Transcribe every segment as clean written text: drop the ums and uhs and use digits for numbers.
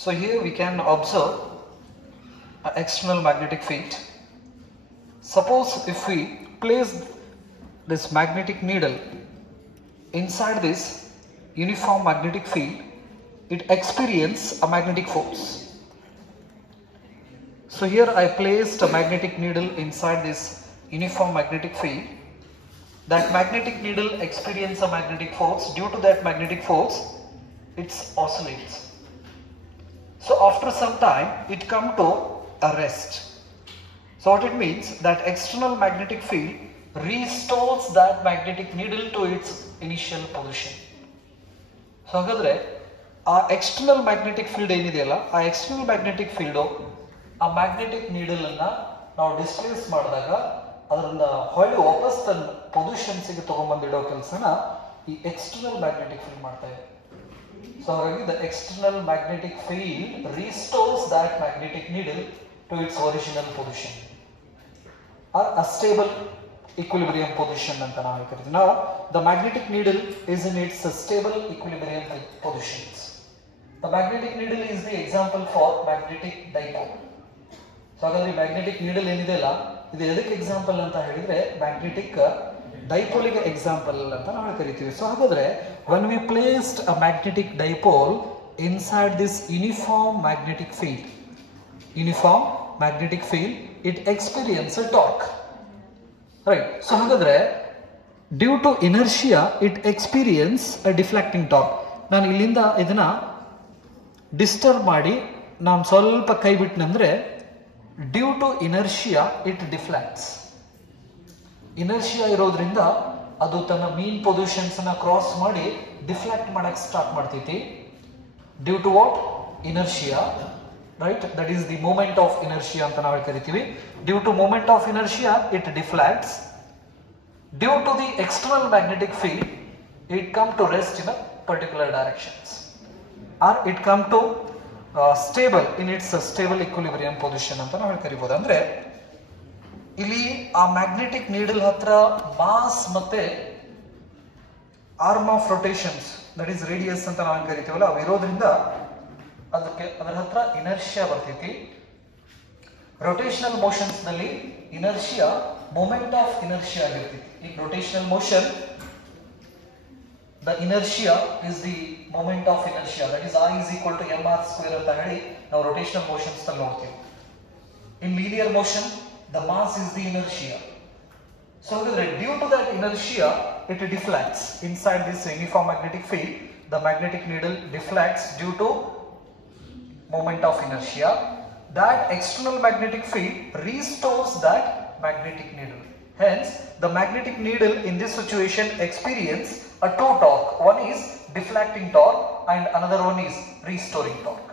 So here we can observe an external magnetic field. Suppose if we place this magnetic needle inside this uniform magnetic field, it experiences a magnetic force. So here I placed a magnetic needle inside this uniform magnetic field. That magnetic needle experiences a magnetic force. Due to that magnetic force, it oscillates. So after some time, it comes to a rest. So what it means, that external magnetic field restores that magnetic needle to its initial position. So ಹಾಗಾದ್ರೆ ಆ external magnetic field ಏನಿದೆಯಲ್ಲ, ಆ external magnetic field ಆ magnetic needle ಅನ್ನ ನಾವು displays ಮಾಡಿದಾಗ ಅದನ್ನ ಹೊಳ್ಳಿ ವಾಪಸ್ ತನ್ನ ಪೊಸಿಷನ್ಸ್ಗೆ ತಗೊಂಡ್ಬಂದಿಡೋ ಕೆಲಸನ ಈ ಎಕ್ಸ್ಟರ್ನಲ್ ಮ್ಯಾಗ್ನೆಟಿಕ್ ಫೀಲ್ಡ್ ಮಾಡ್ತಾ ಇದೆ. So ಹಾಗಾಗಿ the external magnetic field restores that magnetic needle to its original position or a stable equilibrium position anta ನಾವು ಹೇಳ್ತೀವಿ. Now the magnetic needle is in its stable equilibrium positions. The magnetic needle is the example for magnetic dipole. So ಹಾಗಾದ್ರೆ magnetic needle ಏನಿದೆಯಲ್ಲ, ಇದು ಎದಕ್ಕೆ example ಅಂತ ಹೇಳಿದ್ರೆ magnetic dipole ಗೆ example ಅಂತ ನಾವು ಕರಿತೀವಿ. ಸೊ ಹಾಗಾದ್ರೆ when we placed a magnetic dipole inside this uniform magnetic field, it experiences a torque, right? So ಹಾಗಾದ್ರೆ due to inertia it experiences a deflecting torque. ನಾನು ಇಲ್ಲಿಂದ ಇದನ್ನ ಡಿಸ್ಟರ್ಬ್ ಮಾಡಿ ನಾನು ಸ್ವಲ್ಪ ಕೈ ಬಿಟ್ಟನಂದ್ರೆ due to inertia it deflects. Inertia ಇರೋದ್ರಿಂದ ಅದು ತನ್ನ ಮೀನ್ ಪೊಸಿಷನ್ಸ್ ನ ಕ್ರಾಸ್ ಮಾಡಿ ಡಿಫ್ಲೆಕ್ಟ್ ಮಾಡಕ್ ಸ್ಟಾರ್ಟ್ ಮಾಡ್ತೈತಿ. Due to what? Inertia, right? That is the moment of inertia ಅಂತ ನಾವು ಕರಿತೀವಿ. Due to moment of inertia it deflects. Due to the external magnetic field it come to rest in a particular directions or it come to stable in its stable equilibrium position ಅಂತ ನಾವು ಕರಿಬಹುದು. ಅಂದ್ರೆ ಇಲ್ಲಿ ಆ magnetic needle ಹತ್ರ mass ಮತ್ತೆ arm of rotations, that is radius ಅಂತ ನಾವು ಕರಿತೀವಲ್ಲ, ಅವು ಇರೋದ್ರಿಂದ ಅದಕ್ಕೆ ಅದರ ಹತ್ರ ಇನರ್ಷಿಯಾ ಬರ್ತೈತಿ. ರೊಟೇಷನಲ್ ಮೋಷನ್ಸ್ ನಲ್ಲಿ ಇನರ್ಷಿಯಾ ಮೊಮೆಂಟ್ ಆಫ್ ಇನರ್ಷಿಯಾ ಆಗಿರ್ತೈತಿ. ಈ rotational motion the inertia is the moment of inertia, that is I is equal to mr square ಅಂತ ಹೇಳಿ ನಾವು rotational motions ನಲ್ಲಿ ನೋಡ್ತೀವಿ. In linear motion the mass is the inertia. So due to that inertia it deflects inside this uniform magnetic field. The magnetic needle deflects due to moment of inertia. That external magnetic field restores that magnetic needle. Hence the magnetic needle in this situation experience a two torque. One is deflecting torque and another one is restoring torque.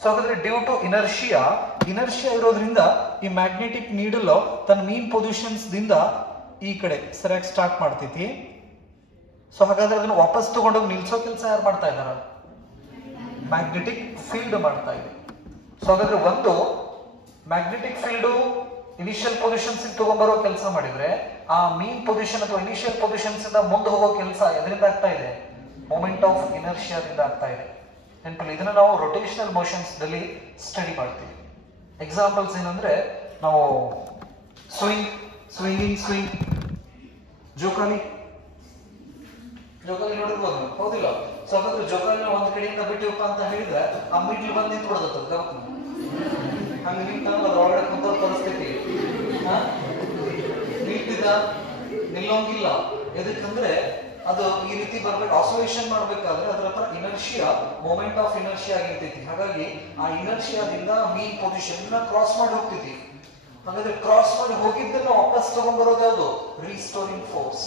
So ಹಾಗಾದ್ರೆ due to inertia ಇರೋದ್ರಿಂದ ಈ magnetic needle ತನ್ನ mean positions ದಿಂದ ಈ ಕಡೆ ಸರಿಯಾಗಿ start ಮಾಡ್ತೈತಿ. So ಹಾಗಾದ್ರೆ ಅದನ್ನ ವಾಪಸ್ ತಗೊಂಡೋಗಿ ನಿಲ್ಸೋ ಕೆಲಸ ಯಾರು ಮಾಡ್ತಾ ಇದಾರ? ಮ್ಯಾಗ್ನೆಟಿಕ್ ಫೀಲ್ಡ್ ಮಾಡ್ತಾ ಇದೆ. ಸೊ ಹಾಗಾದ್ರೆ ಒಂದು ಮ್ಯಾಗ್ನೆಟಿಕ್ ಫೀಲ್ಡ್ ಇನಿಷಿಯಲ್ ಪೊಸಿಷನ್ಸ್ ತಗೊಂಡ್ಬರೋ ಕೆಲಸ ಮಾಡಿದ್ರೆ ಆ ಮೀನ್ ಪೊಸಿಷನ್ ಅಥವಾ ಇನಿಷಿಯಲ್ ಪೊಸಿಷನ್ಸ್ ಇಂದ ಮುಂದೆ ಹೋಗೋ ಕೆಲಸ ಎದರಿಂದ ಆಗ್ತಾ ಇದೆ? ಮೊಮೆಂಟ್ ಆಫ್ ಇನರ್ಷಿಯಾದಿಂದ ಆಗ್ತಾ ಇದೆ. ನೆನಪಿಲ್ಲ, ಇದನ್ನ ನಾವು ರೊಟೇಷನಲ್ ಮೋಷನ್ಸ್ ನಲ್ಲಿ ಸ್ಟಡಿ ಮಾಡ್ತೀವಿ. ಎಕ್ಸಾಂಪಲ್ಸ್ ಏನಂದ್ರೆ ನಾವು ಸ್ವಿಂಗ್, ಜೋಕಾಲಿ ನೋಡಿರ್ಬೋದು, ಹೌದಿಲ್ಲ? ಸೊ ಹಾಗಾದ್ರೆ ಜೋಕಾಲಿನ ಒಂದ್ ಕಡೆಯಿಂದ ಬಿಟ್ಟಿವಪ್ಪ ಅಂತ ಹೇಳಿದ್ರೆ ಆ ಮಿಡ್ಲ್ ಬಂದು ನಿಂತು ಬಿಡೋದು. ಹಂಗ ನಿಂತ ಅದ್ರೊಳಗಡೆ ಕುಂತ ಪರಿಸ್ಥಿತಿ ನಿಲ್ಲೋಂಗಿಲ್ಲ. ಎದಕ್ಕಂದ್ರೆ ಅದು ಈ ರೀತಿ ಬರ್ಬೇಕು, ಆಸೋಲೇಷನ್ ಮಾಡ್ಬೇಕಾದ್ರೆ ಅದ್ರ ಹತ್ರ ಇನರ್ಷಿಯಾ ಮೊಮೆಂಟ್ ಆಫ್ ಇನರ್ಷಿಯಾ ಆಗಿರ್ತೈತಿ. ಹಾಗಾಗಿ ಆ ಇನರ್ಷಿಯಾದಿಂದ ಮೀನ್ ಪೊಸಿಷನ್ ಕ್ರಾಸ್ ಮಾಡಿ ಹೋಗ್ತೈತಿ. ಹಾಗಾದ್ರೆ ಕ್ರಾಸ್ ಮಾಡಿ ಹೋಗಿದ್ದನ್ನ ವಾಪಸ್ ತಗೊಂಡ್ಬರೋದು ಯಾವುದು? Restoring force.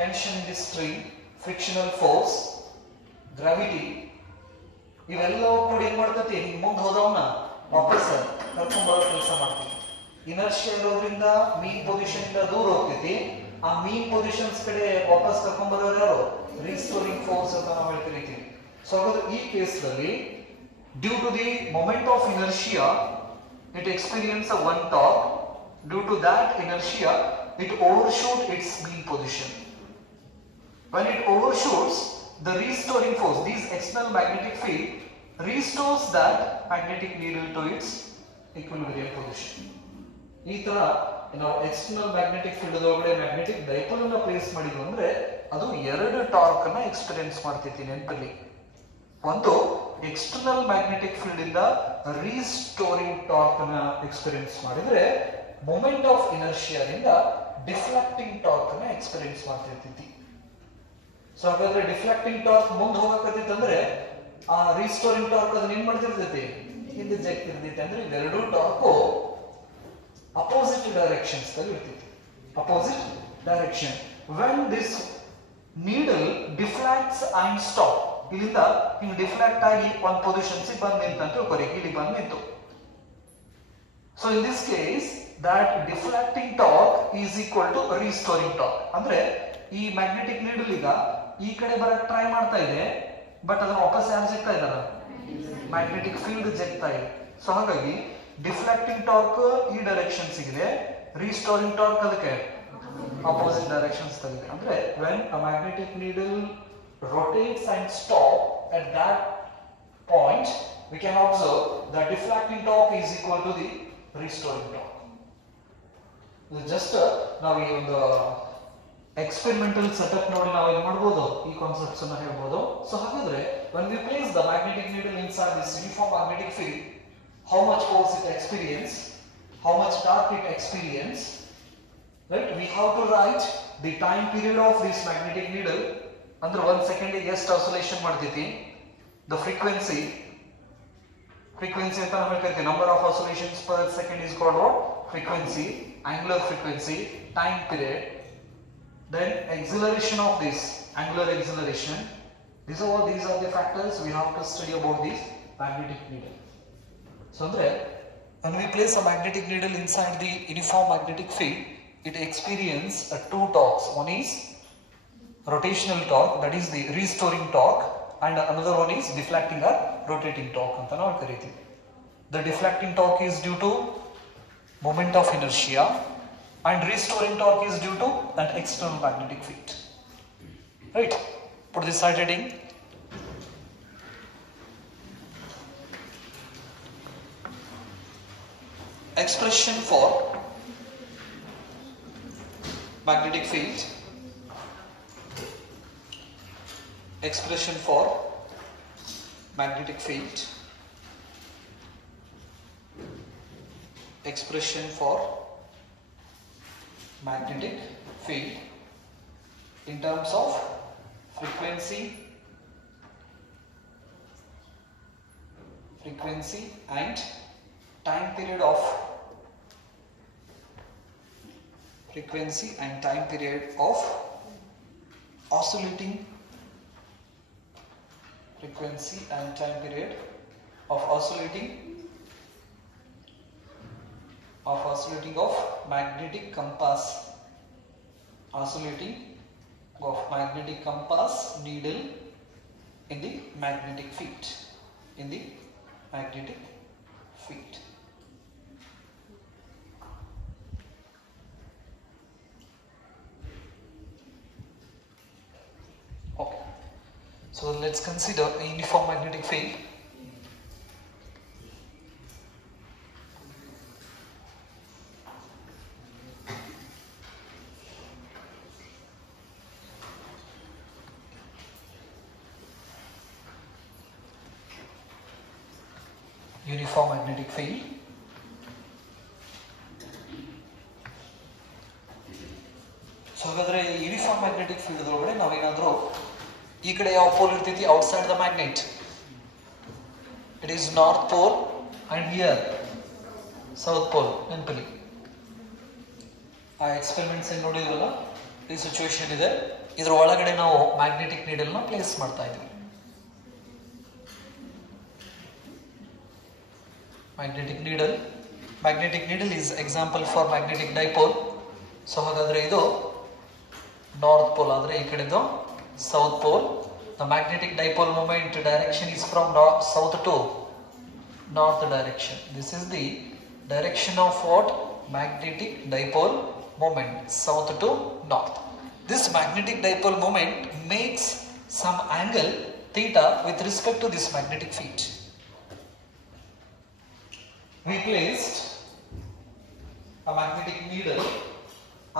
Tension in the string, frictional force, gravity, ಇವೆಲ್ಲವೂ ಕೂಡ ಏನ್ ಮಾಡ್ತೈತಿ? ಮುಂದೆ ಹೋದವನ್ನ ವಾಪಸ್ ಕರ್ಕೊಂಡ್ ಬರೋ ಕೆಲಸ ಮಾಡ್ತೀವಿ. ಇನರ್ಷಿಯಾ ಇರೋದ್ರಿಂದ ಮೀನ್ ಪೊಸಿಷನ್ ಇಂದ ದೂರ ಹೋಗ್ತೈತಿ. ಆ ಮೀನ್ ಪೊಸಿಷನ್ಸ್ ಕಡೆ ವಾಪಸ್ ಕರ್ಕೊಂಡ್ ಬರೋರು ಯಾರು? ರೀಸ್ಟೋರಿಂಗ್ ಫೋರ್ಸ್ ಅಂತ ನಾವು ಹೇಳ್ತಿರ್ತೀವಿ. ಸೊ ಹಾಗಾದ್ರೆ ಈ ಕೇಸ್ನಲ್ಲಿ due to the moment of inertia it experience one torque. Due to that inertia it overshoot its mean position. When it overshoots, the restoring force, these external magnetic field restores that magnetic needle to its equilibrium position. ಈ ತರ ನಾವು external magnetic field ಒಳಗಡೆ magnetic dipole ಅನ್ನ place ಮಾಡಿದ್ವಿ ಅಂದ್ರೆ ಅದು ಎರಡು torque ಅನ್ನ ಎಕ್ಸ್ಪೀರಿಯನ್ಸ್ ಮಾಡ್ತೈತಿ ನೆನಪಲ್ಲಿ. ಒಂದು ಎಕ್ಸ್ಟರ್ನಲ್ ಮ್ಯಾಗ್ನೆಟಿಕ್ ಫೀಲ್ಡ್ ಇಂದ ರೀಸ್ಟೋರಿಂಗ್ ಟಾರ್ಕ್ ಅನ್ನ ಎಕ್ಸ್ಪೀರಿಯನ್ಸ್ ಮಾಡಿದ್ರೆ ಮೊಮೆಂಟ್ ಆಫ್ ಇನರ್ಷಿಯಾದಿಂದ ಡಿಫ್ಲೆಕ್ಟಿಂಗ್ ಟಾರ್ಕ್ ಅನ್ನ ಎಕ್ಸ್ಪೀರಿಯನ್ಸ್ ಮಾಡ್ತಿರ್ತೈತಿ. ಸೊ ಹಾಗಾದ್ರೆ ಡಿಫ್ಲೆಕ್ಟಿಂಗ್ ಟಾರ್ಕ್ ಮುಂದೆ ಹೋಗಕತ್ತಿತ್ತಂದ್ರೆ ಆ ರೀಸ್ಟೋರಿಂಗ್ ಟಾರ್ಕ್ ಅದನ್ನ ಏನ್ ಮಾಡ್ತಿರ್ತೈತಿ, ಹಿಂದೆ ಜಗ್ತಿರ್ತೈತಿ. ಅಂದ್ರೆ ಇವೆರಡೂ ಟಾರ್ಕು ಅಪೋಸಿಟ್ ಡೈರೆಕ್ಷನ್ಸ್ ದಲ್ಲಿ ಇರ್ತೈತಿ. Opposite direction. When this needle deflects and stop, ಇಲ್ಲಿಂದ ಹಿಂಗ್ ಡಿಫ್ಲೆಕ್ಟ್ ಆಗಿ ಒಂದು ಪೊಸಿಷನ್ಸ್ ಬಂದ್ ನಿಂತ ತಿಳ್ಕೊರಿ, ಇಲ್ಲಿ ಬಂದ್ ನಿಂತು. So in this case that deflecting torque is equal to restoring torque. ಅಂದ್ರೆ ಈ ಮ್ಯಾಗ್ನೆಟಿಕ್ ನೀಡಲ್ ಈಗ ಈ ಕಡೆ ಬರಕ್ ಟ್ರೈ ಮಾಡ್ತಾ ಇದೆ, ಬಟ್ ಅದನ್ನ ವಾಪಸ್ ಯಾರು ಜಗ್ತಾ ಇದಾರ, ಮ್ಯಾಗ್ನೆಟಿಕ್ ಫೀಲ್ಡ್ ಜಗ್ತಾ ಇದೆ. ಸೊ ಹಾಗಾಗಿ ಡಿಫ್ಲೆಕ್ಟಿಂಗ್ ಟಾರ್ಕ್ ಈ ಡೈರೆಕ್ಷನ್ ಸಿಗಿದೆ, ರೀಸ್ಟೋರಿಂಗ್ ಟಾರ್ಕ್ ಅದಕ್ಕೆ ಅಪೋಸಿಟ್ ಡೈರೆಕ್ಷನ್ಸ್ ತಗಿದೆ. ಅಂದ್ರೆ when a magnetic needle rotates and stop at that point, we can observe that deflecting torque is equal to the restoring torque. Just ನಾವು ಈ ಒಂದು experimental setup ನೋಡಿ ನಾವು ಏನ್ ಮಾಡಬಹುದು, ಈ ಕಾನ್ಸೆಪ್ಟ್ಸ್ ಅನ್ನ ಹೇಳ್ಬೋದು. ಸೊ ಹಾಗಾದ್ರೆ when we place the magnetic needle inside this uniform magnetic field, how much force it experience, how much torque it experience, right? We have to write the time period of this magnetic needle. ಅಂದ್ರೆ 1 second ಗೆ ಎಷ್ಟು oscillation ಮಾಡ್ತೈತಿ, the frequency ಅಂತ ನಾವು ಹೇಳ್ತೀವಿ, number of oscillations per second is called what? Frequency, angular frequency, time period, then acceleration of this, angular acceleration. These are the factors we have to study about this magnetic needle. So andre when we place a magnetic needle inside the uniform magnetic field, it experiences two torques. One is rotational torque, that is the restoring torque, and another one is deflecting or rotating torque anta ನಾವು ಕರೀತೀವಿ. The deflecting torque is due to moment of inertia and restoring torque is due to that external magnetic field. Right? Put this side heading. Expression for magnetic field. Expression for magnetic field. Expression for magnetic field in terms of frequency and time period of frequency and time period of oscillating frequency and time period of oscillating of magnetic compass, oscillating of magnetic compass needle in the magnetic field, in the magnetic field. Okay, so let's consider a uniform magnetic field. Uniform magnetic field. So ಹಾಗಾದ್ರೆ uniform magnetic field ಒಳಗಡೆ ನಾವೇನಾದ್ರೂ ಈ ಕಡೆ ಯಾವ pole ಇರ್ತೈತಿ, outside the magnet, it is north pole and here south pole. ನೆನಪಲ್ಲಿ ಆ experiments ಏನು ನೋಡಿದ್ವಲ್ಲ, ಈ ಸಿಚುವೇಶನ್ ಇದೆ, ಇದ್ರ ಒಳಗಡೆ ನಾವು ಮ್ಯಾಗ್ನೆಟಿಕ್ ನೀಡಲ್ ನ ಪ್ಲೇಸ್ ಮಾಡ್ತಾ ಇದ್ವಿ. magnetic needle is example for magnetic dipole. So ಹಾಗಾದ್ರೆ ಇದು ನಾರ್ತ್ ಪೋಲ್ ಆದ್ರೆ ಈ ಕಡೆದು south pole. The magnetic dipole moment direction is from south to north direction. This is the direction of what? Magnetic dipole moment, south to north. This magnetic dipole moment makes some angle theta with respect to this magnetic field. We placed a magnetic needle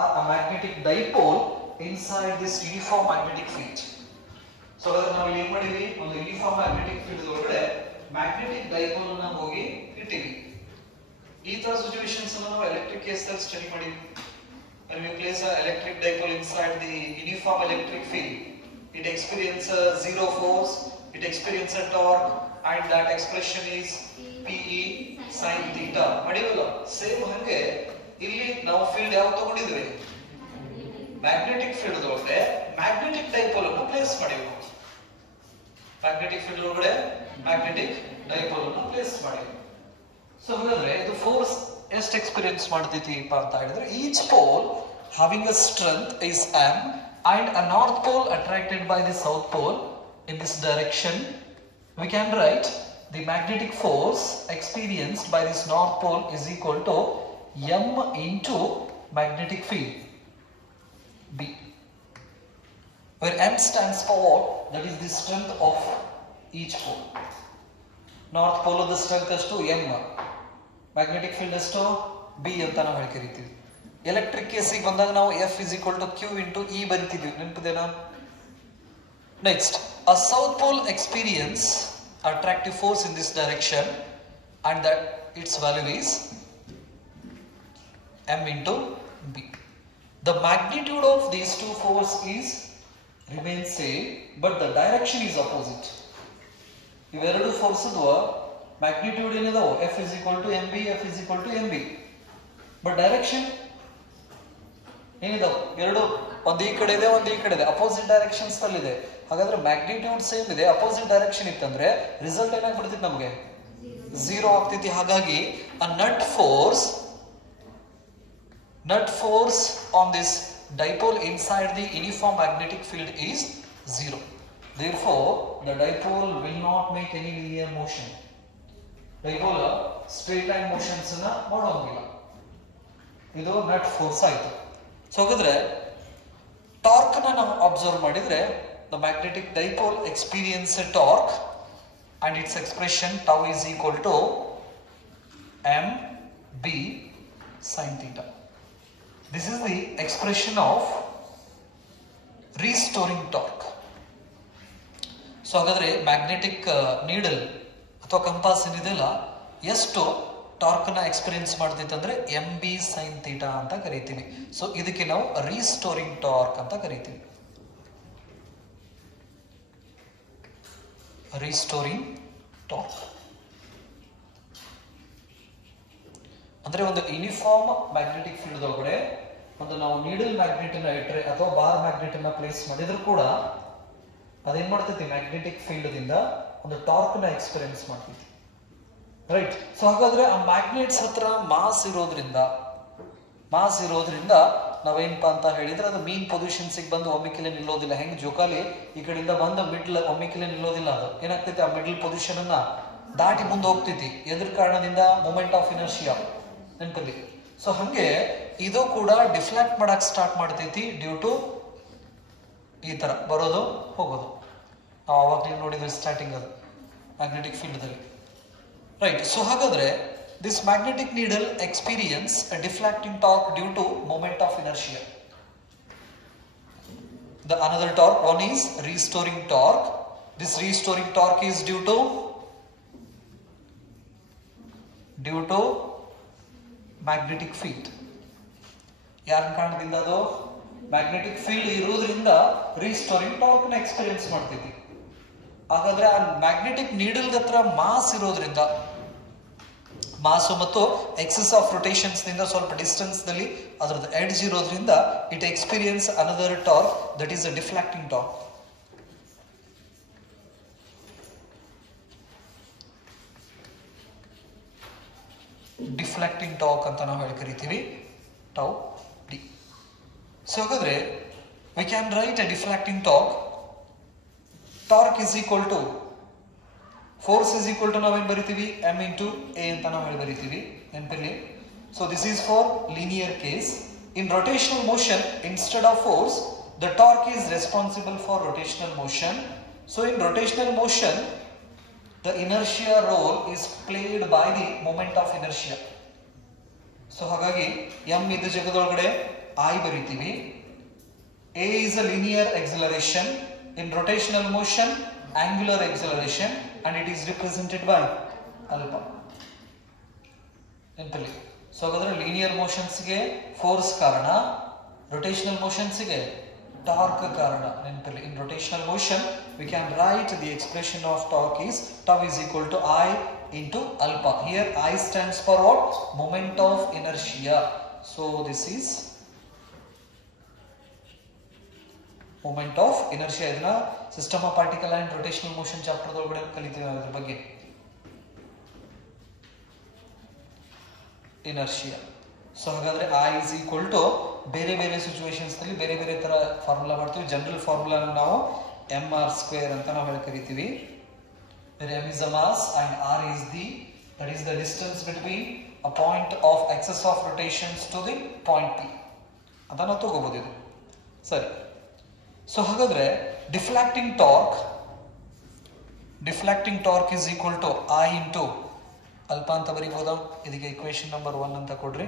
or a magnetic dipole inside this uniform magnetic field. So ನಾವು ಏನು ಮಾಡಿವಿ, ಒಂದು uniform magnetic field ಒಳಗಡೆ magnetic dipole ಅನ್ನು ಹೋಗಿ ಇಟ್ಟಿವಿ. ಈ ತರ ಸಿಚುವೇಶನ್ಸ್ ಅನ್ನು ನಾವು ಎಲೆಕ್ಟ್ರಿಕ್ ಕೇಸ್ನಲ್ಲಿ ಸ್ಟಡಿ ಮಾಡಿವಿ. When we place an electric dipole inside the uniform electric field, it experiences zero force, it experiences torque, and that expression is PE sin theta. ಮಾಡಿವಲ್ಲ, ಸೇಮ್ ಹಾಗೆ ಇಲ್ಲಿ ನಾವು ಫೀಲ್ಡ್ ಯಾವ ತಗೊಂಡಿದ್ವಿ, ಮ್ಯಾಗ್ನೆಟಿಕ್ ಫೀಲ್ಡ್ ಒಳಗಡೆ magnetic dipole ಅನ್ನು place ಮಾಡಿವಿ. Magnetic field ಒಳಗಡೆ ಮ್ಯಾಗ್ನೆಟಿಕ್ ಡೈಪೋಲ್ ಅನ್ನು ಪ್ಲೇಸ್ ಮಾಡಿವಿ. ಸೊ ಹಾಗಾದ್ರೆ ಇದು ಫೋರ್ಸ್ ಎಷ್ಟು ಎಕ್ಸ್ಪೀರಿಯನ್ಸ್ ಮಾಡ್ತೈತಿಪ್ಪ ಅಂತ ಹೇಳಿದ್ರೆ, each pole having a strength is m and a north pole attracted by the south pole in this direction. We can write the magnetic force experienced by this north pole is equal to m into magnetic field B, where m stands for what? That is the strength of each pole. North pole of the strength is to m, magnetic field is to B ಅಂತ ನಾವು ಹೇಳ್ಕರಿತೀವಿ. Electric ಕೇಸಿಗೆ ಬಂದಾಗ ನಾವು F is equal to Q into E ಬರಿತಿದ್ವಿ, ನೆನಪಿದೆನಾ? Next, a south pole experience attractive force in this direction and that its value is m into B. The magnitude of these two forces remains same, but the direction is opposite. ಇವೆರಡು force magnitude ಏನಿದಾವೆ, F is equal to mb, F is equal to mb, but direction ಏನಿದಾವೆ ಎರಡು ಒಂದು ಈ ಕಡೆ ಇದೆ, ಒಂದು ಈ ಕಡೆ ಇದೆ, ಅಪೋಸಿಟ್ ಡೈರೆಕ್ಷನ್ಸ್ ಅಲ್ಲಿ ಇದೆ. ಹಾಗಾದ್ರೆ ಮ್ಯಾಗ್ನಿಟ್ಯೂಡ್ ಸೇಮ್ ಇದೆ, ಅಪೋಸಿಟ್ ಡೈರೆಕ್ಷನ್ ಇತ್ತಂದ್ರೆ ರಿಸಲ್ಟ್ ಏನಾಗ್ಬಿಡ್ತಿತ್ತು, ನಮಗೆ ಝೀರೋ ಆಗ್ತೈತಿ. ಹಾಗಾಗಿ a net force on this dipole inside the uniform magnetic field is zero. Therefore, the dipole will not make any linear motion. Dipole straight line motions na ಮಾಡೋಂಗಿಲ್ಲ. ಇದು net force ಆಯ್ತು. So ಹಾಗಾದ್ರೆ torque ನ ನಾವು observe ಮಾಡಿದ್ರೆ, the magnetic dipole experience a torque and its expression tau is equal to mb sin theta. This is the expression of restoring torque. So ಹಾಗಾದ್ರೆ magnetic needle ಅಥವಾ compass ಏನಿದೆಯಲ್ಲ, ಎಷ್ಟು torque ನ experience ಮಾಡ್ತೈತಂದ್ರೆ m b sine theta ಅಂತ ಕರಿತೀವಿ. So ಇದಕ್ಕೆ ನಾವು ರೀಸ್ಟೋರಿಂಗ್ ಟಾರ್ಕ್ ಅಂತ ಕರಿತೀವಿ. ರೀಸ್ಟೋರಿಂಗ್ ಟಾರ್ಕ್ ಅಂದ್ರೆ ಒಂದು ಯೂನಿಫಾರ್ಮ್ ಮ್ಯಾಗ್ನೆಟಿಕ್ ಫೀಲ್ಡ್ ಒಳಗಡೆ ಒಂದು ನಾವು ನೀಡಲ್ ಮ್ಯಾಗ್ನೆಟ್ ಅನ್ನ ಇಟ್ಟರೆ ಅಥವಾ ಬಾರ್ ಮ್ಯಾಗ್ನೆಟ್ ಅನ್ನ ಪ್ಲೇಸ್ ಮಾಡಿದ್ರು ಕೂಡ ಅದೇನ್ ಮಾಡ್ತೈತಿ, ಮ್ಯಾಗ್ನೆಟಿಕ್ ಫೀಲ್ಡ್ ದಿಂದ ಒಂದು ಟಾರ್ಕ್ ನ ಎಕ್ಸ್ಪೀರಿಯನ್ಸ್ ಮಾಡ್ತೈತಿ. ರೈಟ್. ಸೊ ಹಾಗಾದ್ರೆ ಆ ಮ್ಯಾಗ್ನೆಟ್ಸ್ ಹತ್ರ ಮಾಸ್ ಇರೋದ್ರಿಂದ ನಾವೇನಪ್ಪಾ ಅಂತ ಹೇಳಿದ್ರೆ, ಅದು ಮೀನ್ ಪೊಸಿಷನ್ಸ್ ಬಂದು ಒಮ್ಮಿಕೆಲೆ ನಿಲ್ಲೋದಿಲ್ಲ. ಹೆಂಗ್ ಜೋಕಾಲಿ ಈ ಕಡೆಯಿಂದ ಬಂದು ಮಿಡ್ಲ್ ಒಮ್ಮಿಕೆಲೆ ನಿಲ್ಲೋದಿಲ್ಲ, ಅದು ಏನಾಗ್ತೈತಿ, ಆ ಮಿಡ್ಲ್ ಪೊಸಿಷನ್ ಅನ್ನ ದಾಟಿ ಮುಂದೆ ಹೋಗ್ತೈತಿ. ಎದ್ರ ಕಾರಣದಿಂದ? ಮೊಮೆಂಟ್ ಆಫ್ ಇನರ್ಷಿಯಾ, ನೆನಪಲ್ಲಿ. ಸೊ ಹಂಗೆ ಇದು ಕೂಡ ಡಿಫ್ಲೆಕ್ಟ್ ಮಾಡಕ್ ಸ್ಟಾರ್ಟ್ ಮಾಡ್ತೈತಿ ಡ್ಯೂ ಟು ಈ ತರ ಬರೋದು ಹೋಗೋದು. ನಾವು ಅವಾಗಲೇ ನೋಡಿದ್ರೆ ಸ್ಟಾರ್ಟಿಂಗ್ ಅದು ಮ್ಯಾಗ್ನೆಟಿಕ್ ಫೀಲ್ಡ್ ದಲ್ಲಿ. ರೈಟ್. ಸೊ ಹಾಗಾದ್ರೆ this magnetic needle experience a deflecting torque due to moment of inertia. The another torque, one is restoring torque. This restoring torque is due to magnetic field. ಯಾರ ಕಾರಣದಿಂದ? ಅದು magnetic field ಇರೋದ್ರಿಂದ ರೀಸ್ಟೋರಿಂಗ್ torque ನ experience ಮಾಡ್ತೈತಿ. ಹಾಗಾದ್ರೆ ಆ magnetic needle ಹತ್ರ mass ಇರೋದ್ರಿಂದ, ಮಾಸು ಮತ್ತು ಎಕ್ಸೆಸ್ ಆಫ್ ರೊಟೇಷನ್ಸ್ ನಿಂದ ಸ್ವಲ್ಪ ಡಿಸ್ಟೆನ್ಸ್ ನಲ್ಲಿ ಅದರದ್ದು ಎಡ್ಜ್ ಇರೋದ್ರಿಂದ it experience another torque, that is a deflecting torque. Deflecting torque ಅಂತ ನಾವು ಹೇಳಿ ಕರಿತೀವಿ, ಟೌ ಡಿ. ಸೊ ಹಾಗಾದ್ರೆ we can write a deflecting torque. Torque is equal to force is equal to ನಾವೇನ್ ಬರಿತೀವಿ, ಎಮ್ ಇಂಟು ಎ ಅಂತ ನಾವು ಹೇಳಿ ಬರಿತೀವಿ, ನೆನಪಿರ್ಲಿ. So this is for linear case. In rotational motion, instead of force the torque is responsible for rotational motion. So in rotational motion, the inertia role is played by the moment of inertia. So ಹಾಗಾಗಿ m ಇದ್ದ ಜಾಗದೊಳಗಡೆ I ಬರೀತೀವಿ. A is a linear acceleration. In rotational motion, angular acceleration, and it is represented by alpha. ನೆನಪಲ್ಲಿ. So ಹಾಗಾದ್ರೆ linear motions ಗೆ force ಕಾರಣ, rotational motions ಗೆ torque ಕಾರಣ. ನೆನಪಲ್ಲಿ. In rotational motion, we can write the expression of torque is tau is equal to I into alpha. Here I stands for what? Moment of inertia. So this is moment of inertia. ಇದನ್ನ system of particle and rotational motion chapter ಒಳಗಡೆ ಕಲಿತೀವಿ ಅದ್ರ ಬಗ್ಗೆ. Inertia. So ಹಾಗಾದ್ರೆ I is equal to ಬೇರೆ ಬೇರೆ situations ನಲ್ಲಿ ಬೇರೆ ಬೇರೆ ತರ ಫಾರ್ಮುಲಾ ಮಾಡ್ತೀವಿ. ಜನರಲ್ ಫಾರ್ಮುಲಾ ನಾವು mr² ಅಂತ ನಾವು ಹೇಳಿ ಕರಿತೀವಿ. where m is the mass and r is that is the distance between a point of axis of rotations to the point P. ಅದನ್ನ ತಗೋಬಹುದು ಇದು. ಸರಿ. ಸೊ ಹಾಗಾದ್ರೆ deflecting torque is equal to I into alpha ಅಂತ ಬರೀಬಹುದಾ? ಇದಕ್ಕೆ equation number 1 ಅಂತ ಕೊಡ್ರಿ,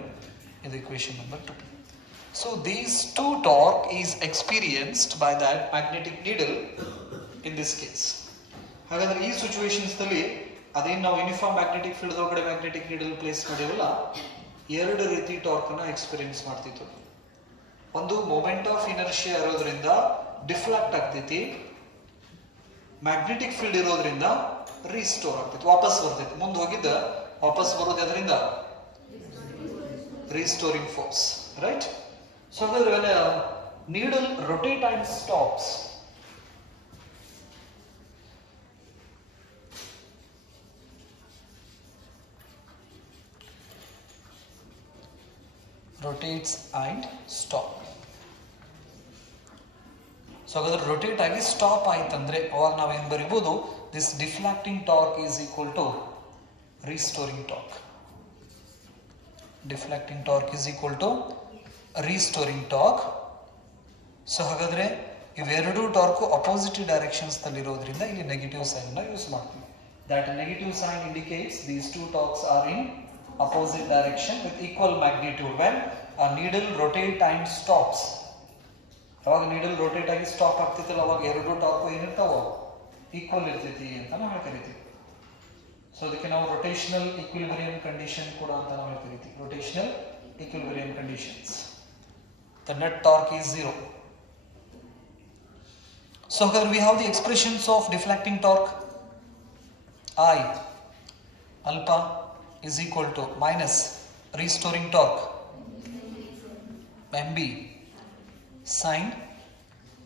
ಇದು equation number 2. So these two torque is experienced by that magnetic needle in this case. ಹಾಗಾದ್ರೆ ಈ ಸಿಚುವೇಶನ್ಸ್ ನಲ್ಲಿ ಅದೇನು ನಾವು ಯೂನಿಫಾರ್ಮ್ ಮ್ಯಾಗ್ನೆಟಿಕ್ ಫೀಲ್ಡ್ ಒಳಗಡೆ ಮ್ಯಾಗ್ನೆಟಿಕ್ ನೀಡಲ್ ಪ್ಲೇಸ್ ಮಾಡಿವಲ್ಲ, ಎರಡು ರೀತಿ ಟಾರ್ಕ್ ಅನ್ನ ಎಕ್ಸ್ಪೀರಿಯನ್ಸ್ ಮಾಡ್ತಿತ್ತು. ಒಂದು ಮೊಮೆಂಟ್ ಆಫ್ ಇನರ್ಷಿಯಾ ಇರೋದ್ರಿಂದ ಡಿಫ್ಲೆಕ್ಟ್ ಆಗ್ತೈತಿ, ಮ್ಯಾಗ್ನೆಟಿಕ್ ಫೀಲ್ಡ್ ಇರೋದ್ರಿಂದ ರೀಸ್ಟೋರ್ ಆಗ್ತೈತಿ, ವಾಪಸ್ ಬರ್ತೈತಿ. ಮುಂದೆ ಹೋಗಿದ್ದ ವಾಪಸ್ ಬರೋದು ಅದರಿಂದ ರೀಸ್ಟೋರಿಂಗ್ ಫೋರ್ಸ್, ರೈಟ್? ಸೊ ಹಾಗಾದ್ರೆ when a needle rotate and stops, rotates and stop. So ಹಾಗಾದ್ರೆ ರೊಟೇಟ್ ಆಗಿ ಸ್ಟಾಪ್ ಆಯ್ತಂದ್ರೆ ಅವಾಗ ನಾವೇನ್ ಬರೀಬಹುದು? This deflecting torque is equal to restoring torque. Deflecting torque is equal to restoring torque. So ಹಾಗಾದ್ರೆ ಇವೆರಡೂ torque opposite directions ನಲ್ಲಿ ಇರೋದ್ರಿಂದ ಇಲ್ಲಿ ನೆಗೆಟಿವ್ ಸೈನ್ ನ ಯೂಸ್ ಮಾಡ್ತೀವಿ. That negative sign indicates these two torques are in opposite direction with equal magnitude when a needle rotate and stops. ಅವಾಗ needle rotate ಆಗಿ stop ಆಗ್ತಿತ್ತಲ್ಲ, ಅವಾಗ ಎರಡು ಟಾರ್ಕ್ ಏನಿರ್ತಾವ ಈಕ್ವಲ್ ಇರ್ತೈತಿ ಅಂತ ನಾವು ಕರಿತೀವಿ. ಸೊ ಅದಕ್ಕೆ ನಾವು ರೊಟೇಷನಲ್ ಈಕ್ವಿಲಿಬ್ರಿಯಂ ಕಂಡೀಷನ್ ಕೂಡ ಅಂತ ನಾವು ಕರಿತೀವಿ. Rotational equilibrium conditions. The net torque is 0. So here we have the expressions of deflecting torque. I alpha is equal to minus restoring torque mb sin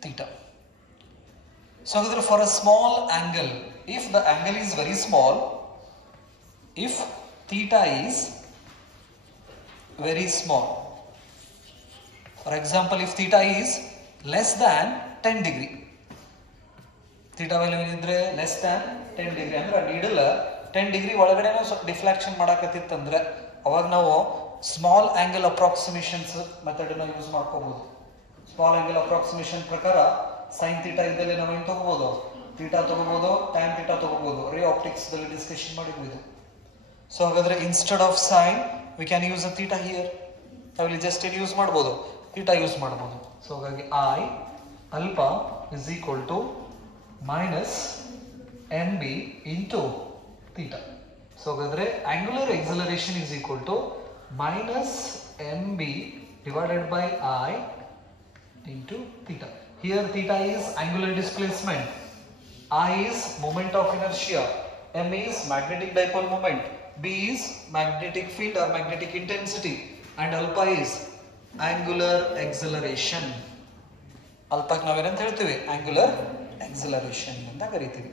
theta. So for a small angle, if the angle is very small, if theta is very small, for example if theta is less than 10 degree, theta value idre less than 10 degree ಅಂದ್ರೆ needle 10 degree ಒಳಗಡೆ ಸ್ವಲ್ಪ deflection ಮಾಡಕತ್ತಿತ್ತಂದ್ರೆ ಅವಾಗ ನಾವು small angle ಅಪ್ರಾಕ್ಸಿಮೇಷನ್ಸ್ method ನ use ಮಾಡ್ಕೋಬಹುದು. Small angle approximation ಪ್ರಕಾರ sine theta ಇದ್ದಲ್ಲಿ ನಾವು ಏನು ತಗೋಬಹುದು? ಥೀಟಾ ತಗೋಬಹುದು, ಟ್ಯಾನ್ ಥೀಟಾ ತಗೋಬಹುದು. ರೇ ಆಪ್ಟಿಕ್ಸ್ ದಲ್ಲಿ ಡಿಸ್ಕಷನ್ ಮಾಡಿದ್ವಿ. ಸೊ ಹಾಗಾದ್ರೆ instead of sine we can use a theta here. ನಾವಿಲ್ಲಿ ಜಸ್ಟ್ ಏನು ಯೂಸ್ ಮಾಡಬಹುದು? ಥೀಟಾ ಯೂಸ್ ಮಾಡಬಹುದು. ಸೊ ಹಾಗಾಗಿ I alpha is equal to minus mb into theta. So ಹಾಗಾದ್ರೆ angular acceleration is equal to minus mb divided by I into theta. Here theta is angular displacement, I is moment of inertia, m is magnetic dipole moment, b is magnetic field or magnetic intensity, and alpha is angular acceleration. alpha ಗೆ ನಾವೇನಂತ ಹೇಳ್ತೀವಿ? angular acceleration ಅಂತ ಕರಿತೀವಿ.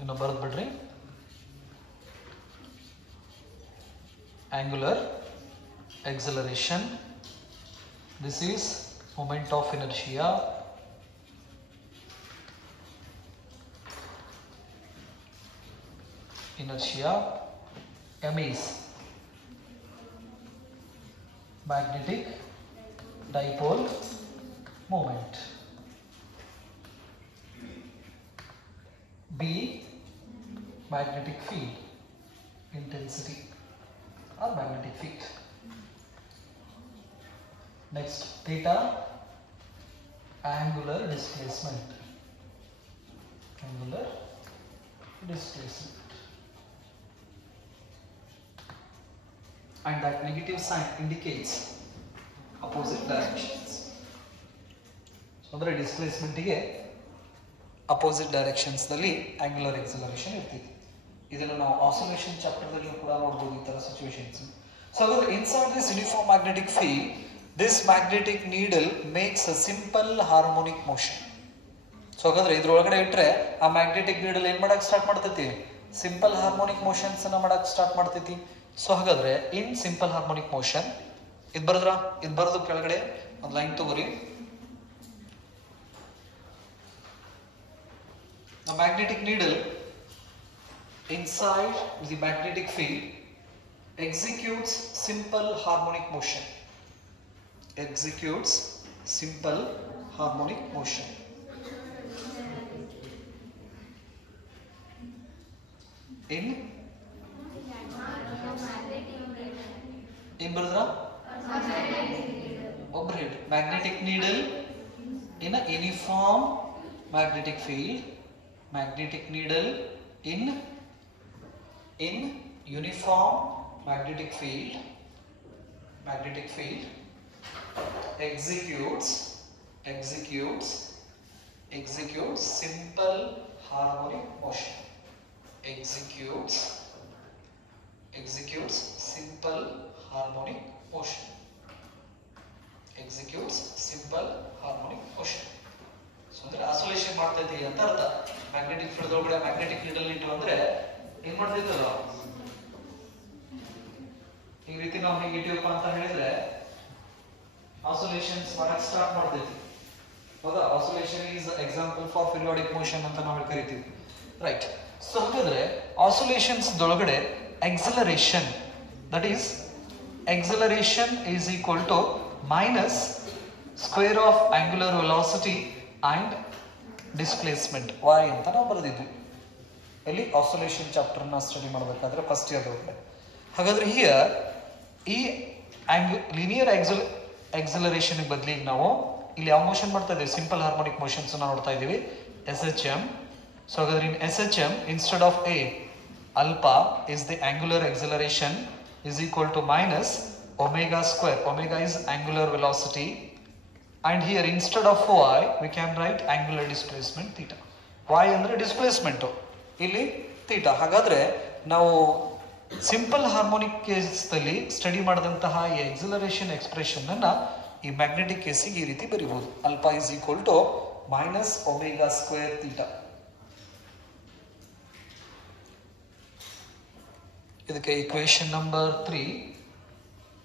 ಇನ್ನು ಬರೆದು ಬಿಡ್ರಿ. angular acceleration, this is moment of inertia, m is magnetic dipole moment. B, magnetic field intensity or magnetic field. Next, theta, angular displacement. Angular displacement. And that negative sign indicates opposite directions. So, ಅಂದರೆ ಡಿಸ್ಪ್ಲೇಸ್ಮೆಂಟಿಗೆ opposite directions ನಲ್ಲಿ angular acceleration ಇರ್ತಿದೆ. ಇದನ್ನು ನಾವು oscillation chapter ದಲ್ಲಿ ಕೂಡ ನೋಡಬಹುದು ಈ ತರ situations. So ಹಾಗಾದ್ರೆ inside this uniform magnetic field this magnetic needle makes a simple harmonic motion. So ಹಾಗಾದ್ರೆ ಇದ್ರೊಳಗಡೆ ಇಟ್ರೆ ಆ ಮ್ಯಾಗ್ನೆಟಿಕ್ ನೀಡಲ್ ಏನ್ ಮಾಡಕ್ ಸ್ಟಾರ್ಟ್ ಮಾಡ್ತೈತಿ? ಸಿಂಪಲ್ ಹಾರ್ಮೋನಿಕ್ ಮೋಷನ್ಸ್ ಅನ್ನ ಮಾಡಕ್ ಸ್ಟಾರ್ಟ್ ಮಾಡ್ತೈತಿ. ಸೊ ಹಾಗಾದ್ರೆ ಇನ್ ಸಿಂಪಲ್ ಹಾರ್ಮೋನಿಕ್ ಮೋಷನ್ ಇದು ಬರೆದು ಕೆಳಗಡೆ ಒಂದು ಲೈನ್ ತಗೋರಿ. The magnetic needle inside the magnetic field executes simple harmonic motion. Executes simple harmonic motion. In ಬರೆದ್ರ overhead magnetic needle in a uniform magnetic field. Magnetic needle in uniform magnetic field executes simple harmonic motion. Executes simple harmonic motion. Executes simple harmonic motion. So ಅಂದ್ರೆ ಆಸೋಲೇಷನ್ ಮಾಡ್ತೈತಿ ಅಂತ ಅರ್ಥ. Magnetic field ಒಳಗಡೆ magnetic needle ಇಟ್ಟು ಅಂದ್ರೆ ಏನ್ ಮಾಡ್ತೈತಲ್ಲ ಈ ರೀತಿ ನಾವು ಹೇಗೆ ಇಟ್ಟಿವಪ್ಪ ಅಂತ ಹೇಳಿದ್ರೆ ಆಸೋಲೇಷನ್ಸ್ ಮಾಡಕ್ ಸ್ಟಾರ್ಟ್ ಮಾಡ್ತೈತಿ. ಹೌದಾ? Oscillation is example for periodic motion ಅಂತ ನಾವು ಕರಿತೀವಿ, ರೈಟ್? ಸೊ ಹಾಗಾದ್ರೆ ಆಸೋಲೇಷನ್ಸ್ ದೊಳಗಡೆ acceleration, that is acceleration is equal to minus square of angular velocity and displacement y ಅಂತ ನಾವು ಬರೆದಿದ್ವಿ ಇಲ್ಲಿ ಆಸೋಲೇಷನ್ ಚಾಪ್ಟರ್ ನ ಸ್ಟಡಿ ಮಾಡಬೇಕಾದ್ರೆ ಫಸ್ಟ್ ಇಯರ್ ಒಳಗಡೆ. ಹಾಗಾದ್ರೆ ಹಿಯರ್ ಈ ಲೀನಿಯರ್ ಎಕ್ಸಲರೇಷನ್ ಬದಲಿಗೆ ನಾವು ಇಲ್ಲಿ ಯಾವ ಮೋಷನ್ ಮಾಡ್ತಾ ಇದ್ದೀವಿ? ಸಿಂಪಲ್ ಹಾರ್ಮೋನಿಕ್ ಮೋಷನ್ಸ್ ನೋಡ್ತಾ ಇದ್ದೀವಿ, SHM. ಸೊ ಹಾಗಾದ್ರೆ ಇನ್ SHM instead of a alpha is the angular acceleration is equal to minus omega square. Omega is angular velocity. And here instead of y we can write angular displacement theta. Y ಅಂದ್ರೆ displacement, ಇಲ್ಲಿ theta. ಹಾಗಾದ್ರೆ ನಾವು simple harmonic ಕೇಸ್ದಲ್ಲಿ study ಮಾಡಿದಂತಹ ಈ acceleration expression ಅನ್ನ ಈ magnetic ಕೇಸಿಗೆ ಈ ರೀತಿ ಬರೀಬಹುದು. Alpha is equal to minus omega square theta. ಇದಕ್ಕೆ equation number 3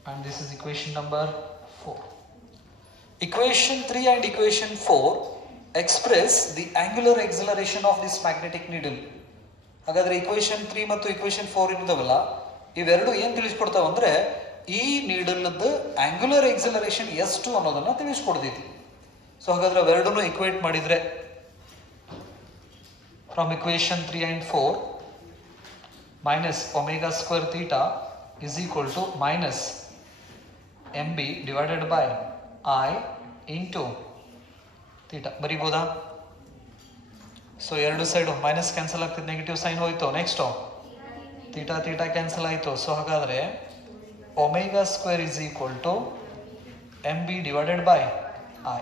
and this is equation number 4. Equation 3 and equation 4 express the angular acceleration of this magnetic needle. ಹಾಗಾದ್ರೆ equation 3 ಮತ್ತು equation 4 ಇರೋದವಲ್ಲ, ಇವೆರಡು ಏನ್ ತಿಳಿಸ್ಕೊಡ್ತಾವ ಅಂದ್ರೆ ಈ ನೀಡಲ್ದ angular acceleration ಎಷ್ಟು ಅನ್ನೋದನ್ನ ತಿಳಿಸ್ಕೊಡ್ತೈತಿ. ಸೊ ಹಾಗಾದ್ರೆ ಅವೆರಡನ್ನು ಇಕ್ವೇಟ್ ಮಾಡಿದ್ರೆ from equation 3 and 4 minus omega square theta is equal to minus mb divided by I into theta ಬರೀಬಹುದಾ? ಸೊ ಎರಡು ಸೈಡ್ ಮೈನಸ್ ಕ್ಯಾನ್ಸಲ್ ಆಗ್ತದೆ, ನೆಗೆಟಿವ್ ಸೈನ್ ಹೋಯ್ತು. ನೆಕ್ಸ್ಟ್ ಥೀಟಾ ಕ್ಯಾನ್ಸಲ್ ಆಯ್ತು. ಸೊ ಹಾಗಾದ್ರೆ omega square is equal to m b divided by I.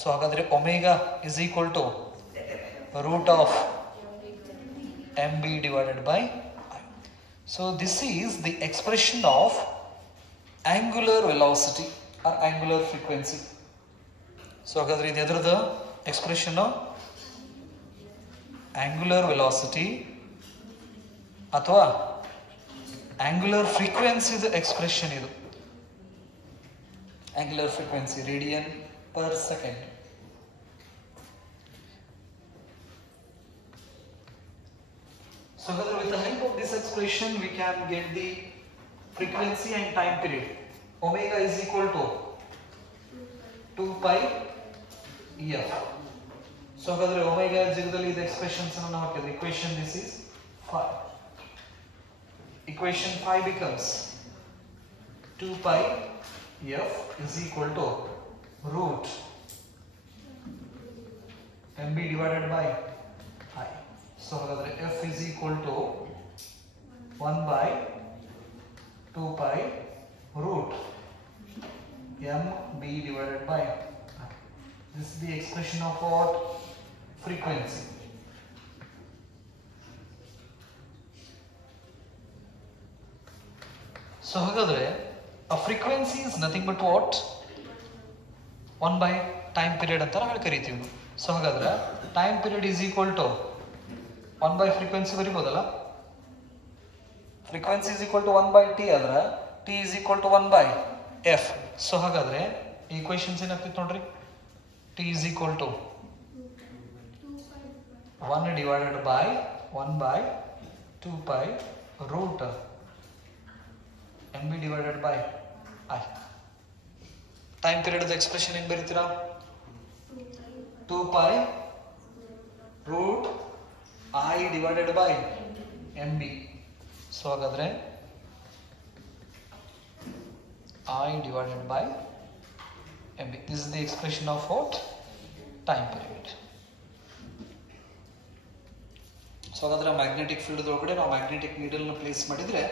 So ಹಾಗಾದ್ರೆ omega is equal to root of m b divided by I. So this is the expression of angular velocity or angular frequency. So ಹಾಗಾದ್ರೆ ಇದು ಎದ್ರದ್ದು expression? Angular velocity ಅಥವಾ angular frequency expression ಇದು. Angular frequency radian per second. So with the help of this expression we can get the frequency and time period. Omega is equal to pi f. So ಹಾಗಾದ್ರೆ omega ಜಾಗದಲ್ಲಿ ಇದು expressions ಅನ್ನು ನಾವು ಹಾಕಿದ್ರೆ equation this is 5. Equation 5 becomes 2 pi f is equal to root mb divided by I. So ಹಾಗಾದ್ರೆ f is equal to 1 by 2 pi root mb divided by I. This is the expression of what? Frequency. So ಹಾಗಾದ್ರೆ a frequency is nothing but what? 1 by time period ಅಂತ ನಾವು ಕರಿತೀವಿ. So ಹಾಗಾದ್ರೆ time period is equal to 1 by frequency ಬರಿಬೋದಲ್ಲ? Frequency is equal to 1 by t ಆದ್ರೆ t is equal to 1 by f. So ಹಾಗಾದ್ರೆ equations ಏನಾಗ್ತಿತ್ತು ನೋಡ್ರಿ, t is equal to 1 divided by 1 by 2 pi root mb divided by I. Time period expression ಹೆಂಗ್ ಬರೀತೀರಾ? 2 pi root I divided by mb. So ಹಾಗಾದ್ರೆ I divided by mb. This is the expression of what? Time period. So ಹಾಗಾದ್ರೆ magnetic field ಒಳಗಡೆ ನಾವು magnetic needle ನ place ಮಾಡಿದ್ರೆ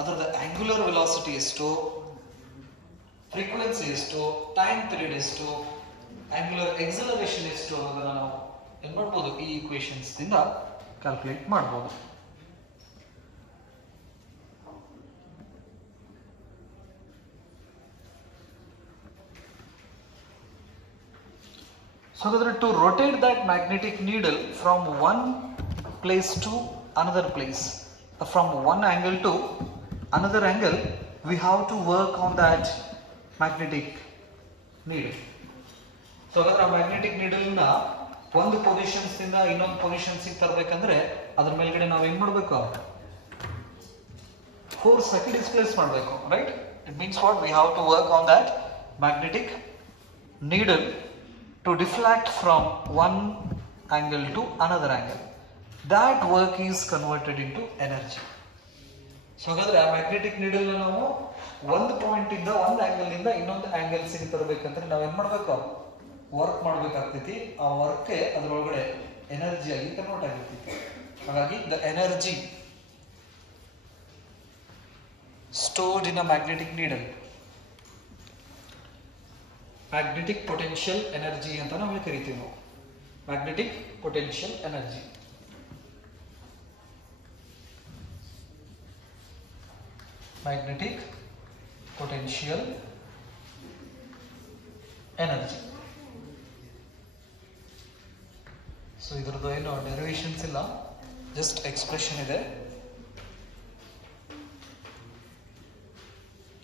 ಅದರದ angular velocity ಎಷ್ಟು, frequency ಎಷ್ಟು, ಟೈಮ್ ಪೀರಿಯಡ್ ಎಷ್ಟು, ಆಂಗ್ಯುಲರ್ ಎಕ್ಸಲರೇಷನ್ ಎಷ್ಟು ಅನ್ನೋದನ್ನ ನಾವು ಏನ್ ಮಾಡ್ಬೋದು, ಈ ಈಕ್ವೇಷನ್ಸ್ ದಿಂದ ಕ್ಯಾಲ್ಕುಲೇಟ್ ಮಾಡ್ಬೋದು. So to rotate that magnetic needle from one place to another place, from one angle to another angle, we have to work on that magnetic needle. So a magnetic needle na ಒಂದು positions ಇಂದ ಇನ್ನೊಂದು positions ಗೆ ತರಬೇಕಂದ್ರೆ ಅದರ ಮೇಲ್ಗಡೆ ನಾವು ಏನು ಮಾಡಬೇಕು, force ಹಾಕಿ ಡಿಸ್ಪ್ಲೇಸ್ ಮಾಡಬೇಕು, right? It means what, we have to work on that magnetic needle to deflect from one angle to another angle. That work is converted into energy. So ಹಾಗಾದ್ರೆ ಆ ಮ್ಯಾಗ್ನೆಟಿಕ್ ನೀಡಲ್ ನಾವು ಒಂದು point ಇಂದ ಒಂದು angle ಇಂದ ಇನ್ನೊಂದು angle ಗೆ ತರಬೇಕಂದ್ರೆ ನಾವು ಏನ್ ಮಾಡ್ಬೇಕು, ವರ್ಕ್ ಮಾಡ್ಬೇಕಾಗ್ತೈತಿ. ಆ ವರ್ಕ್ ಅದರೊಳಗಡೆ ಎನರ್ಜಿ ಆಗಿ ಕನ್ವರ್ಟ್ ಆಗಿರ್ತೈತಿ. ಹಾಗಾಗಿ the energy stored in a magnetic needle, magnetic potential energy ಅಂತ ನಾವು ಕರಿತೀವಿ. ನಾವು magnetic potential energy, magnetic potential energy. So ಇದ್ರದ್ದು ಏನು ಡೆರಿವೇಶನ್ಸ್ ಇಲ್ಲ, ಜಸ್ಟ್ ಎಕ್ಸ್ಪ್ರೆಷನ್ ಇದೆ.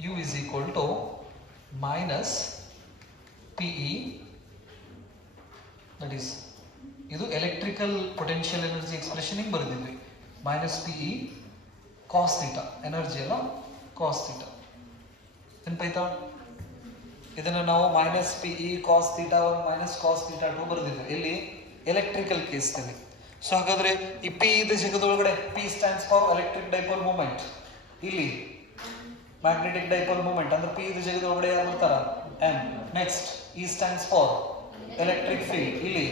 U is equal to minus PE, that is ಇದು ಎಲೆಕ್ಟ್ರಿಕಲ್ ಪೊಟೆನ್ಷಿಯಲ್ ಎನರ್ಜಿ ಎಕ್ಸ್ಪ್ರೆಷನ್ ಹಿಂಗೆ ಬರೆದಿದ್ವಿ, minus PE cos theta, energy ಅಲ್ಲ ಕಾಸ್ ಥೀಟಾ. ನೆನಪಾಯ್ತಾ? ಇದನ್ನು ನಾವು minus PE cos theta 1 minus cos theta 2 ಬರೆದಿದ್ವಿ ಎಲ್ಲಿ, ಎಲೆಕ್ಟ್ರಿಕಲ್ ಕೇಸ್ನಲ್ಲಿ. ಸೊ ಹಾಗಾದ್ರೆ ಈ P ಇದ್ದ ಜಾಗದೊಳಗಡೆ P stands for electric dipole moment, ಇಲ್ಲಿ ಮ್ಯಾಗ್ನೆಟಿಕ್ ಡೈಪೋಲ್ ಮೂಮೆಂಟ್ ಅಂದ್ರೆ P ಇದ್ದ ಜಾಗದೊಳಗಡೆ ಯಾರು ಬರ್ತಾರ, M. Next E stands for electric field, ಇಲ್ಲಿ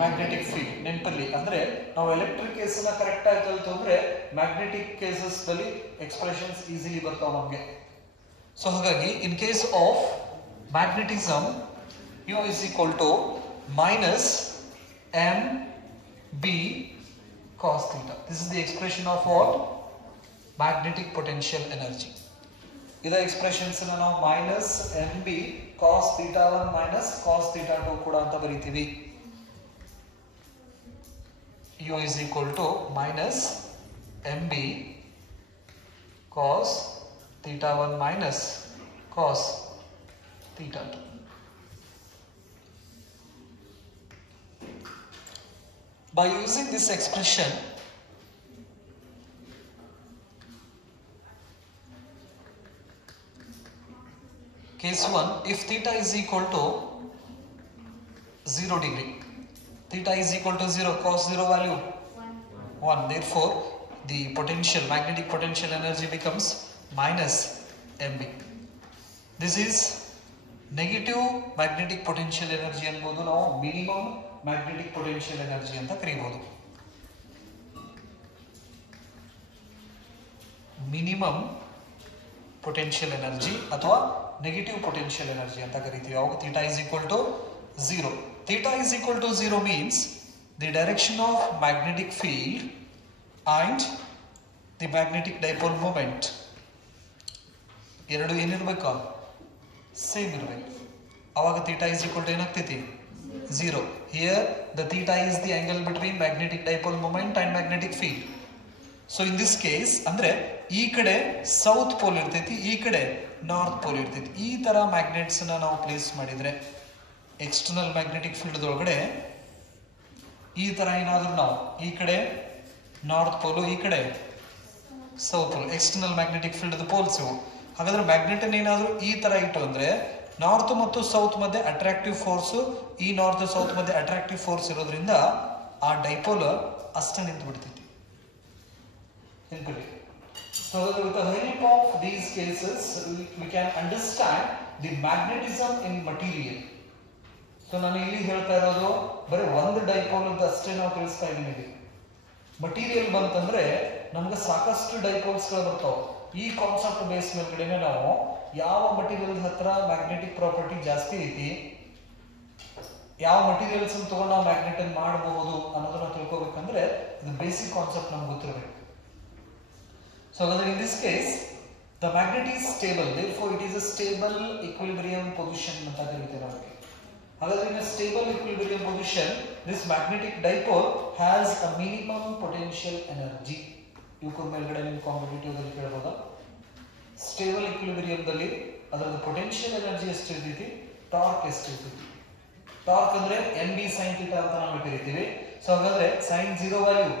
ಮ್ಯಾಗ್ನೆಟಿಕ್ ಫೀಲ್ಡ್. ನೆನಪಲ್ಲಿ ಅಂದ್ರೆ ನಾವು ಎಲೆಕ್ಟ್ರಿಕ್ ಕೇಸ್ ನ ಕರೆಕ್ಟ್ ಆಗಿ ಕಲ್ತಂದ್ರೆ ಮ್ಯಾಗ್ನೆಟಿಕ್ ಕೇಸಸ್ ದಲ್ಲಿ ಎಕ್ಸ್ಪ್ರೆಷನ್ಸ್ ಈಸಿಲಿ ಬರ್ತಾವ ನಮಗೆ. ಸೊ ಹಾಗಾಗಿ in case of magnetism U is equal to minus MB cos theta. This is the expression of what? Magnetic potential energy. ಇದರ ಎಕ್ಸ್ಪ್ರೆಷನ್ಸ್ ನಾವು minus MB cos theta 1 minus cos theta 2 ಕೂಡ ಅಂತ ಬರೀತೀವಿ. U is equal to minus MB cos theta 1 minus cos theta 2. By using this expression, case 1, if theta is equal to 0 degree. Theta is equal to 0, cos 0 value 1. Therefore, the potential, magnetic potential energy becomes minus mb. This is negative magnetic potential energy ಅನ್ಬೋದು ನಾವು minimum magnetic potential energy ಅಂತ ಕರೀಬಹುದು. Minimum potential energy ಅಥವಾ negative potential energy ಅಂತ ಕರಿತೀವಿ. ಅವಾಗ theta is equal to 0. Theta is equal to 0 means the direction of magnetic field and the magnetic dipole moment ಎರಡು ಏನಿರ್ಬೇಕಾ? ಸೇಮ್ ಇರಬೇಕು. ಅವಾಗ ಥೀಟಾ ಇಸ್ ಈಕ್ವಲ್ ಟು ಏನಾಗ್ತೈತಿ? 0. Here the theta is the angle between magnetic dipole moment and magnetic field. So in this case ಅಂದ್ರೆ ಈ ಕಡೆ south pole ಇರ್ತೈತಿ, ಈ ಕಡೆ ನಾರ್ತ್ ಪೋಲ್ ಇರ್ತೈತಿ. ಈ ತರ ಮ್ಯಾಗ್ನೆಟ್ಸ್ ನಾವು ಪ್ಲೇಸ್ ಮಾಡಿದ್ರೆ ಎಕ್ಸ್ಟರ್ನಲ್ ಮ್ಯಾಗ್ನೆಟಿಕ್ ಫೀಲ್ಡ್ ಒಳಗಡೆ ಈ ತರ ಏನಾದ್ರೂ ನಾವು ಈ ಕಡೆ ನಾರ್ತ್ ಪೋಲು, ಈ ಕಡೆ south pole, external magnetic field poles ಇವು. ಹಾಗಾದ್ರೆ ಮ್ಯಾಗ್ನೆಟ್ ಏನಾದ್ರೂ ಈ ತರ ಇಟ್ಟು ಅಂದ್ರೆ ನಾರ್ತ್ ಮತ್ತು ಸೌತ್ ಮಧ್ಯೆ ಅಟ್ರಾಕ್ಟಿವ್ ಫೋರ್ಸ್, ಈ ನಾರ್ತ್ ಸೌತ್ ಮಧ್ಯೆ ಅಟ್ರಾಕ್ಟಿವ್ ಫೋರ್ಸ್ ಇರೋದ್ರಿಂದ ಆ ಡೈಪೋಲ್ ಅಷ್ಟೇ ನಿಂತು ಬಿಡ್ತೈತಿ. So with the help of these cases we can understand the magnetism in material. So ನಾನು ಇಲ್ಲಿ ಹೇಳ್ತಾ ಇರೋದು ಬರೀ ಒಂದು ಡೈಪೋಲ್ ಅಂತ ಅಷ್ಟೇ ನಾವು ತಿಳಿಸ್ತಾ ಇದ್ದೀವಿ. ಮಟೀರಿಯಲ್ ಬಂತಂದ್ರೆ ನಮ್ಗೆ ಸಾಕಷ್ಟು ಡೈಪೋಲ್ಸ್ ಗಳು ಬರ್ತಾವೆ. ಈ ಕಾನ್ಸೆಪ್ಟ್ ಬೇಸ್ ಮೇಲ್ಗಡೆನೆ ನಾವು ಯಾವ ಮಟೀರಿಯಲ್ ಹತ್ರ ಮ್ಯಾಗ್ನೆಟಿಕ್ ಪ್ರಾಪರ್ಟಿ ಜಾಸ್ತಿ ಐತಿ, ಯಾವ ಮಟೀರಿಯಲ್ಸ್ ತಗೊಂಡು ನಾವು ಮ್ಯಾಗ್ನೆಟ್ ಅನ್ನು ಮಾಡಬಹುದು ಅನ್ನೋದನ್ನ ತಿಳ್ಕೊಬೇಕಂದ್ರೆ ಇದು ಬೇಸಿಕ್ ಕಾನ್ಸೆಪ್ಟ್ ನಮ್ಗೆ ಗೊತ್ತಿರಬೇಕು. So in this case the magnet is stable, therefore it is a stable equilibrium position ಅಂತ ಕರೀತೀವಿ ನಾವು. ಹಾಗಾದ್ರೆ in a stable equilibrium position this magnetic dipole has a minimum potential energy. ಇವಕ್ಕೆ ಮೇಲ್ಗಡೆ ನೀವು ಕಾಂಪಿಟೇಟಿವ್ ಅಲ್ಲಿ ಕೇಳಬಹುದು. ಸ್ಟೇಬಲ್ ಇಕ್ವಿಲಿಬ್ರಿಯಂ ದಲ್ಲಿ ಅದರ ಪೊಟೆನ್ಷಿಯಲ್ ಎನರ್ಜಿ ಎಷ್ಟು ಇರ್ತೈತಿ, ಟಾರ್ಕ್ ಎಷ್ಟು ಇರ್ತೈತಿ. ಟಾರ್ಕ್ ಅಂದ್ರೆ mb sin θ ಅಂತ ನಾವು ಕರೀತೀವಿ. ಸೊ ಹಾಗಾದ್ರೆ sin 0 value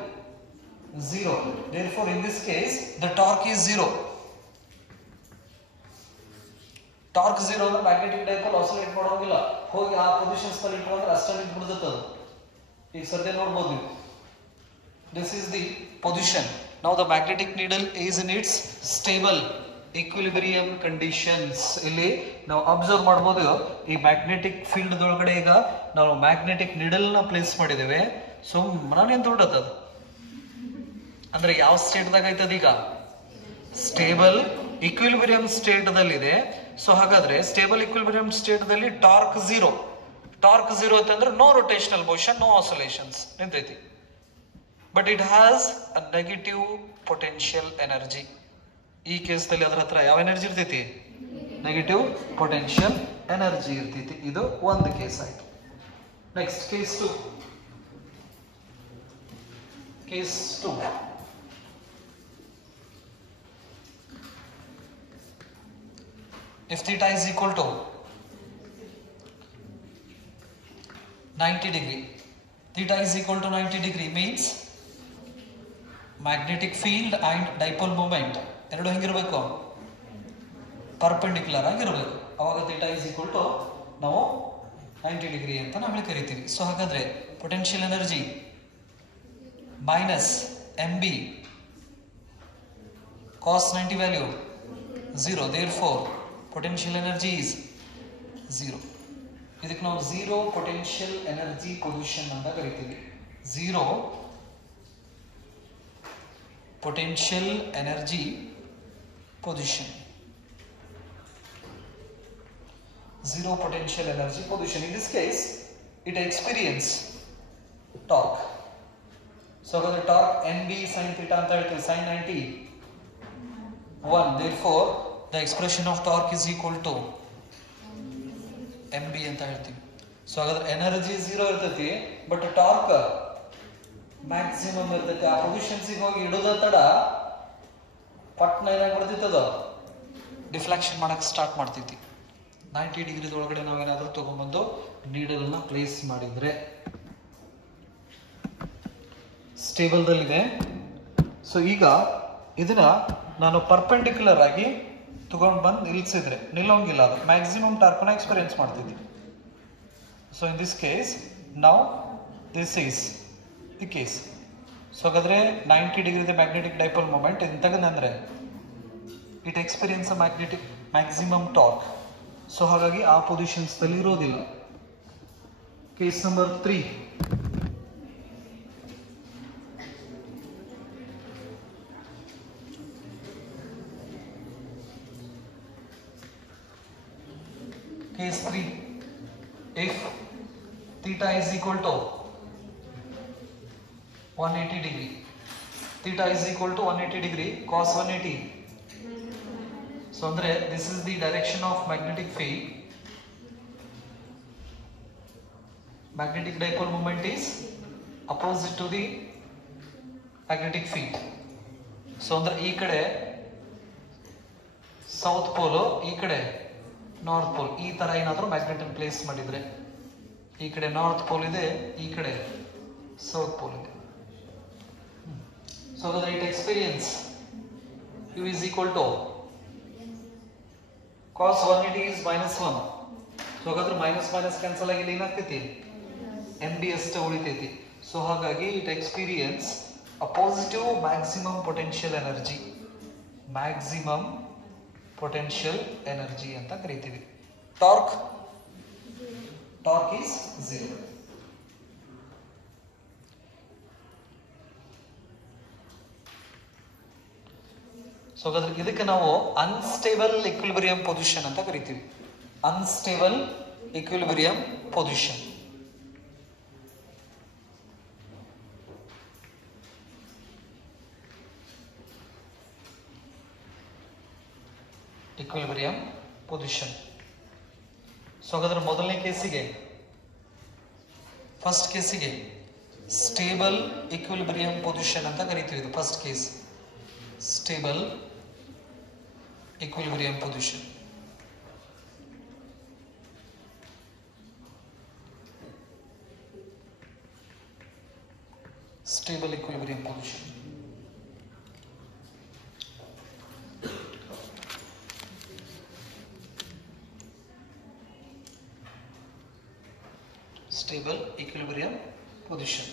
0. Therefore in this case the torque is 0. Torque 0 ಅಂದ್ರೆ ಮ್ಯಾಗ್ನೆಟಿಕ್ ಡೈಪೋಲ್ ಆಸಿಲೇಟ್ ಮಾಡೋಂಗಿಲ್ಲ, ಹೋಗಿ ಆ ಪೊಸಿಷನ್ಸ್ ನಲ್ಲಿ ಇಟ್ಕೊಂಡ್ರೆ ಅಷ್ಟೇ ನಿಂತು ಬಿಡುತ್ತೆ ಅದು. ಈಗ ಸದ್ಯ ನೋಡಬಹುದು ನೀವು. This is the position. Now the magnetic needle is in its stable equilibrium conditions. ಇಲ್ಲಿ ನಾವು ಅಬ್ಸರ್ವ್ ಮಾಡಬಹುದು ಈ ಮ್ಯಾಗ್ನೆಟಿಕ್ ಫೀಲ್ಡ್ ಒಳಗಡೆ ಈಗ ನಾವು ಮ್ಯಾಗ್ನೆಟಿಕ್ ನೀಡಲ್ ನ ಪ್ಲೇಸ್ ಮಾಡಿದ್ದೇವೆ. ಸೊ ಮನೇನ್ ದೊಡ್ಡದು ಅದು ಅಂದ್ರೆ ಯಾವ ಸ್ಟೇಟ್ ದಾಗ ಐತದ? ಈಗ ಸ್ಟೇಬಲ್ ಇಕ್ವಿಲಿಬ್ರಿಯಂ ಸ್ಟೇಟ್ ದಲ್ಲಿದೆ. ಸೊ ಹಾಗಾದ್ರೆ ಸ್ಟೇಬಲ್ ಇಕ್ವಿಲಿಬ್ರಿಯಂ ಸ್ಟೇಟ್ ದಲ್ಲಿ ಟಾರ್ಕ್ 0. ಟಾರ್ಕ್ 0 ಅಂತಂದ್ರೆ no rotational motion, no oscillations ನಿಂತೈತಿ. But it has a negative potential energy. ಈ ಕೇಸ್ ದಲ್ಲಿ ಅದರ ಹತ್ರ ಯಾವ ಎನರ್ಜಿ ಇರ್ತೈತಿ? ನೆಗೆಟಿವ್ ಪೊಟೆನ್ಷಿಯಲ್ ಎನರ್ಜಿ ಇರ್ತೈತಿ. ಇದು ಒಂದು ಕೇಸ್ ಆಯ್ತು. Next case 2. Case 2. If theta is equal to 90 degree, theta is equal to 90 degree means magnetic field and dipole moment ಎರಡು ಹೆಂಗಿರಬೇಕು? ಪರ್ಪೆಂಡಿಕ್ಯುಲರ್ ಆಗಿರಬೇಕು. ಅವಾಗ theta is equal to ನಾವು 90 ಡಿಗ್ರಿ ಅಂತ ನಾವು ಕರಿತೀವಿ. ಸೊ ಹಾಗಾದ್ರೆ potential energy minus mb cos 90 value 0. Therefore potential energy is 0. ಇದಕ್ಕೆ ನಾವು 0 potential energy position ಅಂತ ಕರಿತೀವಿ. 0 potential energy position. 0 potential energy position. In this case it experience torque. So the torque mb sin theta ಅಂತ ಹೇಳ್ತೀವಿ. sin 90 1. Therefore the expression of torque is equal to mb ಅಂತ ಹೇಳ್ತೀವಿ. So ಹಾಗಾದ್ರೆ energy 0 ಇರ್ತೈತಿ, but torque maximum ಇರ್ತೈತಿ. ಆ positions ಹೋಗಿ ಇಡೋದ ತಡ ಪಟ್ನ ಏನಾಗ್ಬಿಡ್ತೈತದ ಡಿಫ್ಲೆಕ್ಷನ್ ಮಾಡಕ್ ಸ್ಟಾರ್ಟ್ ಮಾಡ್ತೈತಿ. 90 ಡಿಗ್ರಿ ಒಳಗಡೆ ನಾವೇನಾದ್ರೂ ತಗೊಂಡ್ಬಂದು ನೀಡಲ್ ನ ಪ್ಲೇಸ್ ಮಾಡಿದ್ರೆ ಸ್ಟೇಬಲ್ ದಲ್ಲಿದೆ. ಸೊ ಈಗ ಇದನ್ನ ನಾನು ಪರ್ಪೆಂಡಿಕ್ಯುಲರ್ ಆಗಿ ತಗೊಂಡ್ ಬಂದು ನಿಲ್ಸಿದ್ರೆ ನಿಲ್ಲೋಂಗಿಲ್ಲ, ಅದು ಮ್ಯಾಕ್ಸಿಮಮ್ ಟಾರ್ಕ್ ನ ಎಕ್ಸ್ಪೀರಿಯನ್ಸ್ ಮಾಡ್ತಿದ್ವಿ. So in this case, now this is the case. So ಹಾಗಾದ್ರೆ 90 degree the magnetic dipole moment ಎಂತಗಂದ್ರೆ it experience a magnetic maximum torque. So ಹಾಗಾಗಿ ಆ ಪೊಸಿಷನ್ಸ್ ದಲ್ಲಿ ಇರೋದಿಲ್ಲ. Case number 3. Case 3. If theta is equal to 180 degree, theta is equal to 180 degree cos 180. So andre this is the direction of magnetic field. Magnetic dipole moment is opposite to the magnetic field. So andre ee kade south pole, ee kade north pole, ಈ ತರ ಏನಾದರೂ magnet ಅನ್ನು place ಮಾಡಿದ್ರೆ ಈ ಕಡೆ north pole ಇದೆ, ಈ ಕಡೆ ಸೌತ್ ಪೋಲ್ ಇದೆ. ಸೊ ಅದರ it experience U is equal to cos 180 is -1. So ಹಾಗಾದ್ರೆ ಮೈನಸ್ ಮೈನಸ್ ಕ್ಯಾನ್ಸಲ್ ಆಗಿ ಏನಾಗ್ತೈತಿ, ಎಂ ಬಿ ಅಷ್ಟೇ ಉಳಿತೈತಿ. ಸೊ ಹಾಗಾಗಿ it experience a positive maximum potential energy, maximum potential energy ಅಂತ ಕರೀತೀವಿ. Torque is 0. ಸೊ ಹಾಗಾದ್ರೆ ಇದಕ್ಕೆ ನಾವು ಅನ್ಸ್ಟೇಬಲ್ ಇಕ್ವಿಲಿಬ್ರಿಯಂ ಪೊಸಿಷನ್ ಅಂತ ಕರಿತೀವಿ. Unstable equilibrium position. Equilibrium position. So ಹಾಗಾದ್ರೆ ಮೊದಲನೇ ಕೇಸಿಗೆ, ಫಸ್ಟ್ ಕೇಸಿಗೆ ಸ್ಟೇಬಲ್ ಇಕ್ವಿಲಿಬ್ರಿಯಂ ಪೊಸಿಷನ್ ಅಂತ ಕರಿತೀವಿ. ಇದು first case, stable equilibrium position. Stable equilibrium position. Stable equilibrium position.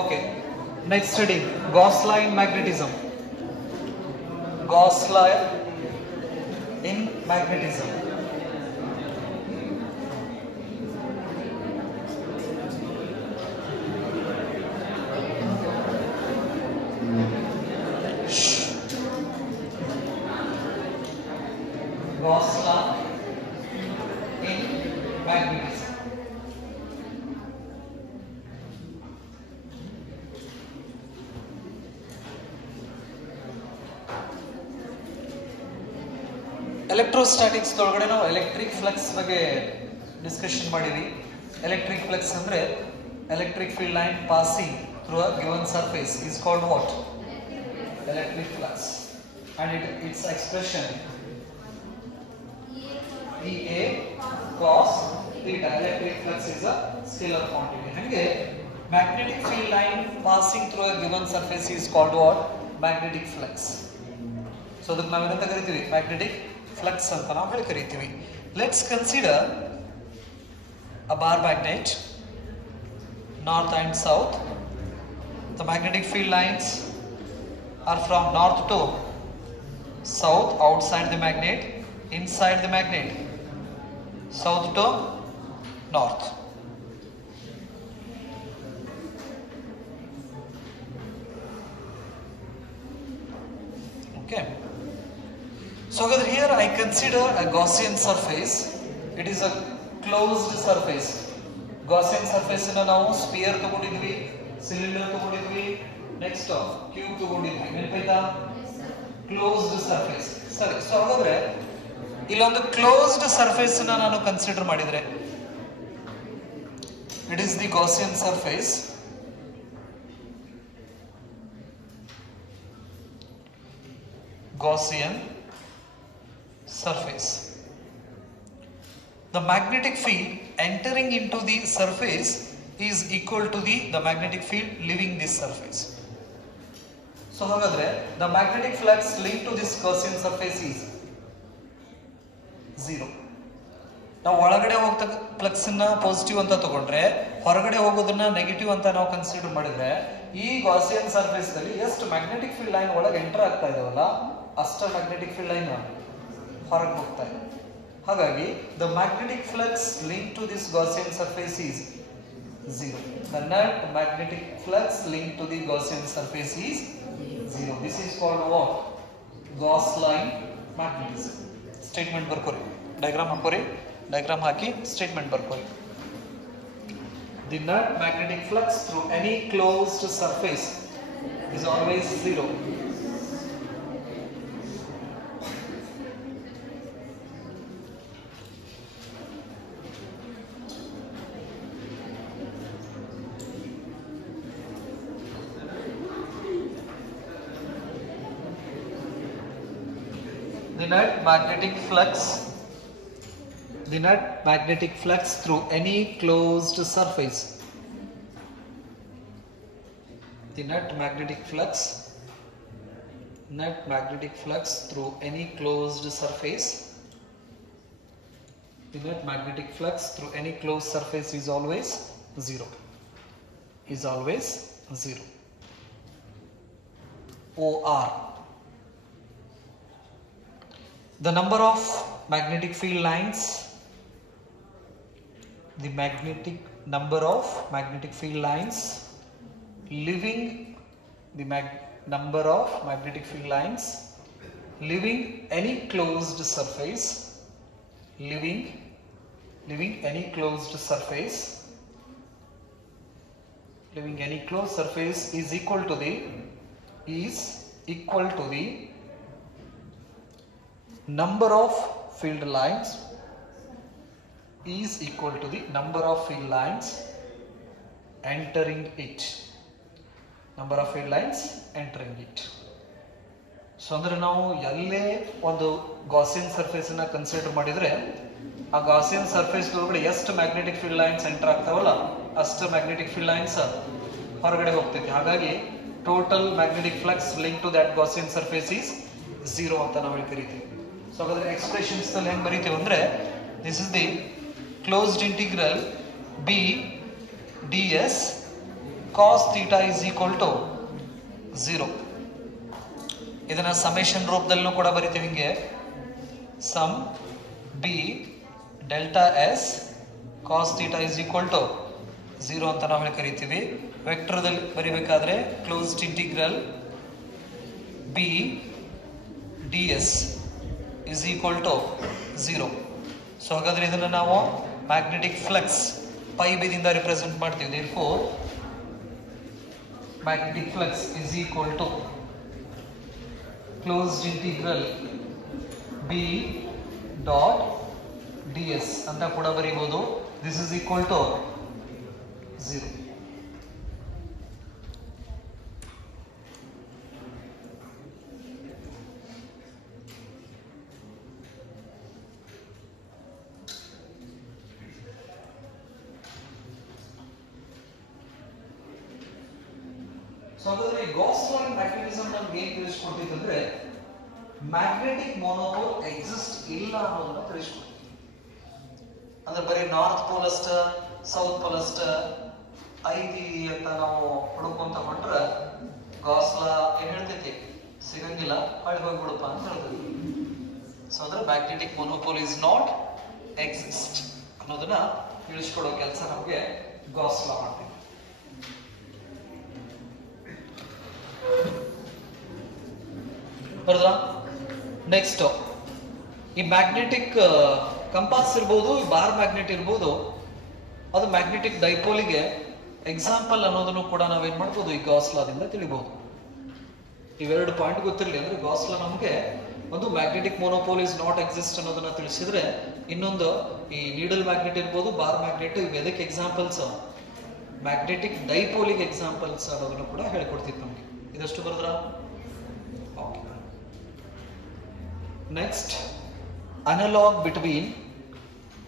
Okay, next study Gauss law in magnetism. Gauss law in magnetism. Gauss law in magnetism. Electrostatics ಒಳಗಡೆ ನಾವು electric flux ಬಗ್ಗೆ discussion ಮಾಡಿವಿ. Electric flux ಅಂದ್ರೆ electric field line passing through a given surface is called what? Electric flux. And its expression EA cos theta. Electric flux is a scalar quantity. ಹಂಗೆ magnetic field line passing through a given surface is called what? Magnetic flux. So ಅದಕ್ಕೆ ನಾವು ಏನಂತ ಕರಿತೀವಿ? Magnetic flux ಅಂತ ನಾವು ಹೇಳಿ ಕರಿತೀವಿ. Let's consider a bar magnet, north and south. The magnetic field lines are from north to south, outside the magnet, inside the magnet, south to north. Okay. So here I consider a Gaussian surface. It is a closed surface. Gaussian surface ನ ನಾವು sphere ತಗೊಂಡಿದ್ವಿ, cylinder ತಗೊಂಡಿದ್ವಿ, next cube ತಗೊಂಡಿದ್ವಿ. ನೆನಪಾಯ್ತಾ? Closed surface. ಸರಿ. So ಹಾಗಾದ್ರೆ ಇಲ್ಲೊಂದು closed surface ನ ನಾನು ಕನ್ಸಿಡರ್ ಮಾಡಿದ್ರೆ, it is the Gaussian surface. Gaussian surface. the magnetic field entering into the surface is equal to the magnetic field leaving this surface. So ಹಾಗಾದ್ರೆ the magnetic flux linked to this Gaussian surface is 0. ನಾವು ಒಳಗಡೆ ಹೋಗ್ತಾ flux ನ positive ಅಂತ ತಗೊಂಡ್ರೆ ಹೊರಗಡೆ ಹೋಗೋದನ್ನ negative ಅಂತ ನಾವು ಕನ್ಸಿಡರ್ ಮಾಡಿದ್ರೆ ಈ ಗಾಸಿಯನ್ ಸರ್ಫೇಸ್ ನಲ್ಲಿ ಎಷ್ಟು ಮ್ಯಾಗ್ನೆಟಿಕ್ ಫೀಲ್ಡ್ ಲೈನ್ ಒಳಗೆ ಎಂಟರ್ ಆಗ್ತಾ ಇದಾವಲ್ಲ ಅಷ್ಟ ಮ್ಯಾಗ್ನೆಟಿಕ್ ಫೀಲ್ಡ್ ಲೈನ್ ಹೊರಗೆ ಹೋಗ್ತಾ ಇದೆ. ಹಾಗಾಗಿ the magnetic flux link to this Gaussian surface is 0. The net magnetic flux linked to the Gaussian surface is 0. This is called what? Gauss line magnetism. Statement ಬರ್ಕೋರಿ, diagram ಹಾಕೋರಿ, diagram ಹಾಕಿ statement ಬರ್ಕೋರಿ. The net magnetic flux through any closed surface is always 0. The net magnetic flux through any closed surface. The net magnetic flux through any closed surface. The net magnetic flux through any closed surface is always 0. OR. The number of magnetic field lines, number of magnetic field lines leaving any closed surface, is equal to the number of field lines entering it. So ಅಂದ್ರೆ ನಾವು ಎಲ್ಲೇ ಒಂದು Gaussian surface ಅನ್ನ consider ಮಾಡಿದ್ರೆ ಆ Gaussian surface ಒಳಗಡೆ ಎಷ್ಟು magnetic field lines enter ಆಗ್ತಾವಲ್ಲ ಅಷ್ಟು ಮ್ಯಾಗ್ನೆಟಿಕ್ ಫೀಲ್ಡ್ ಲೈನ್ಸ್ ಹೊರಗಡೆ ಹೋಗ್ತೈತಿ. ಹಾಗಾಗಿ total magnetic flux link to that Gaussian surface is 0 ಅಂತ ನಾವು ಕರಿತೀವಿ. ಸೊ ಹಾಗಾದ್ರೆ ಎಕ್ಸ್ಪ್ರೆಷನ್ಸ್ ನಲ್ಲಿ ಹೆಂಗ್ ಬರೀತೀವಿ ಅಂದ್ರೆ this is the closed integral b ds cos theta is equal to 0. ಇದನ್ನ ಸಮೇಷನ್ ರೂಪದಲ್ಲೂ ಕೂಡ ಬರೀತೀವಿ. ಹಿಂಗೆ sum b delta s cos theta is equal to 0 ಅಂತ ನಾವು ಕರಿತೀವಿ. ವೆಕ್ಟರ್ ದಲ್ಲಿ ಬರಿಬೇಕಾದ್ರೆ closed integral b ds is equal to 0. So ಹಾಗಾದ್ರೆ ಇದನ್ನ ನಾವು ಮ್ಯಾಗ್ನೆಟಿಕ್ ಫ್ಲಕ್ಸ್ ಪೈ ದಿಂದ ರಿಪ್ರೆಸೆಂಟ್ ಮಾಡ್ತೀವಿ. therefore magnetic flux is equal to closed integral b dot ds ಅಂತ ಕೂಡ ಬರೀಬಹುದು. this is equal to 0. So ಹಾಗಾದ್ರೆ ಗಾಸ್ ಲೈನ್ ಮ್ಯಾಗ್ನೆಟಿಸಮ್ ನಮ್ಗೆ ಏನ್ ತಿಳಿಸ್ಕೊಡ್ತಿದ್ರೆ ಮ್ಯಾಗ್ನೆಟಿಕ್ ಮೊನೋಪೋಲ್ ಎಕ್ಸಿಸ್ಟ್ ಇಲ್ಲ ಅನ್ನೋದನ್ನ ತಿಳಿಸ್ಕೊಡ್ತೀವಿ. ಅಂದ್ರೆ ಬರೀ ನಾರ್ತ್ ಪೋಲ್ ಅಷ್ಟ ಸೌತ್ ಪೋಲ್ ಅಷ್ಟ ಐತಿ ಅಂತ ನಾವು ಹುಡುಕೊಂತ ಹೊಂಟ್ರೆ ಗಾಸ್ ಲಾ ಏನ್ ಹೇಳ್ತೈತಿ ಸಿಗಂಗಿಲ್ಲ, ಹೊಳಿ ಹೋಗ್ಬಿಡಪ್ಪ ಅಂತ ಹೇಳ್ತೈತಿ. ಸೊ ಅಂದ್ರೆ magnetic monopole is not exist ಅನ್ನೋದನ್ನ ತಿಳಿಸ್ಕೊಡೋ ಕೆಲಸ ನಮಗೆ ಗಾಸ್ ಲಾ ಮಾಡ್ತೀವಿ. ನೆಕ್ಸ್ಟ್ ಈ ಮ್ಯಾಗ್ನೆಟಿಕ್ ಕಂಪಾಸ್ ಇರ್ಬೋದು, ಬಾರ್ ಮ್ಯಾಗ್ನೆಟ್ ಇರ್ಬೋದು, ಅದು ಮ್ಯಾಗ್ನೆಟಿಕ್ ಡೈಪೋಲಿಗೆ ಎಕ್ಸಾಂಪಲ್ ಅನ್ನೋದನ್ನು ಕೂಡ ನಾವೇನ್ ಮಾಡ್ಬೋದು ಈ ಗಾಸ್ ಲಾದಿಂದ ತಿಳಿಬಹುದು. ಇವೆರಡು ಪಾಯಿಂಟ್ ಗೊತ್ತಿರಲಿ ಅಂದ್ರೆ ಗಾಸ್ ಲಾ ನಮಗೆ ಒಂದು magnetic monopole is not exist ಅನ್ನೋದನ್ನ ತಿಳಿಸಿದ್ರೆ, ಇನ್ನೊಂದು ಈ ನೀಡಲ್ ಮ್ಯಾಗ್ನೆಟ್ ಇರ್ಬೋದು, ಬಾರ್ ಮ್ಯಾಗ್ನೆಟ್, ಇವೆದಕ್ಕೆ ಎಕ್ಸಾಂಪಲ್ಸ್ ಮ್ಯಾಗ್ನೆಟಿಕ್ ಡೈಪೋಲಿಗೆ ಎಕ್ಸಾಂಪಲ್ಸ್ ಅನ್ನೋದನ್ನು ಕೂಡ ಹೇಳ್ಕೊಡ್ತಿತ್ತು ನಮಗೆ. ಇದಷ್ಟು ಬರದ್ರ? Next, analog between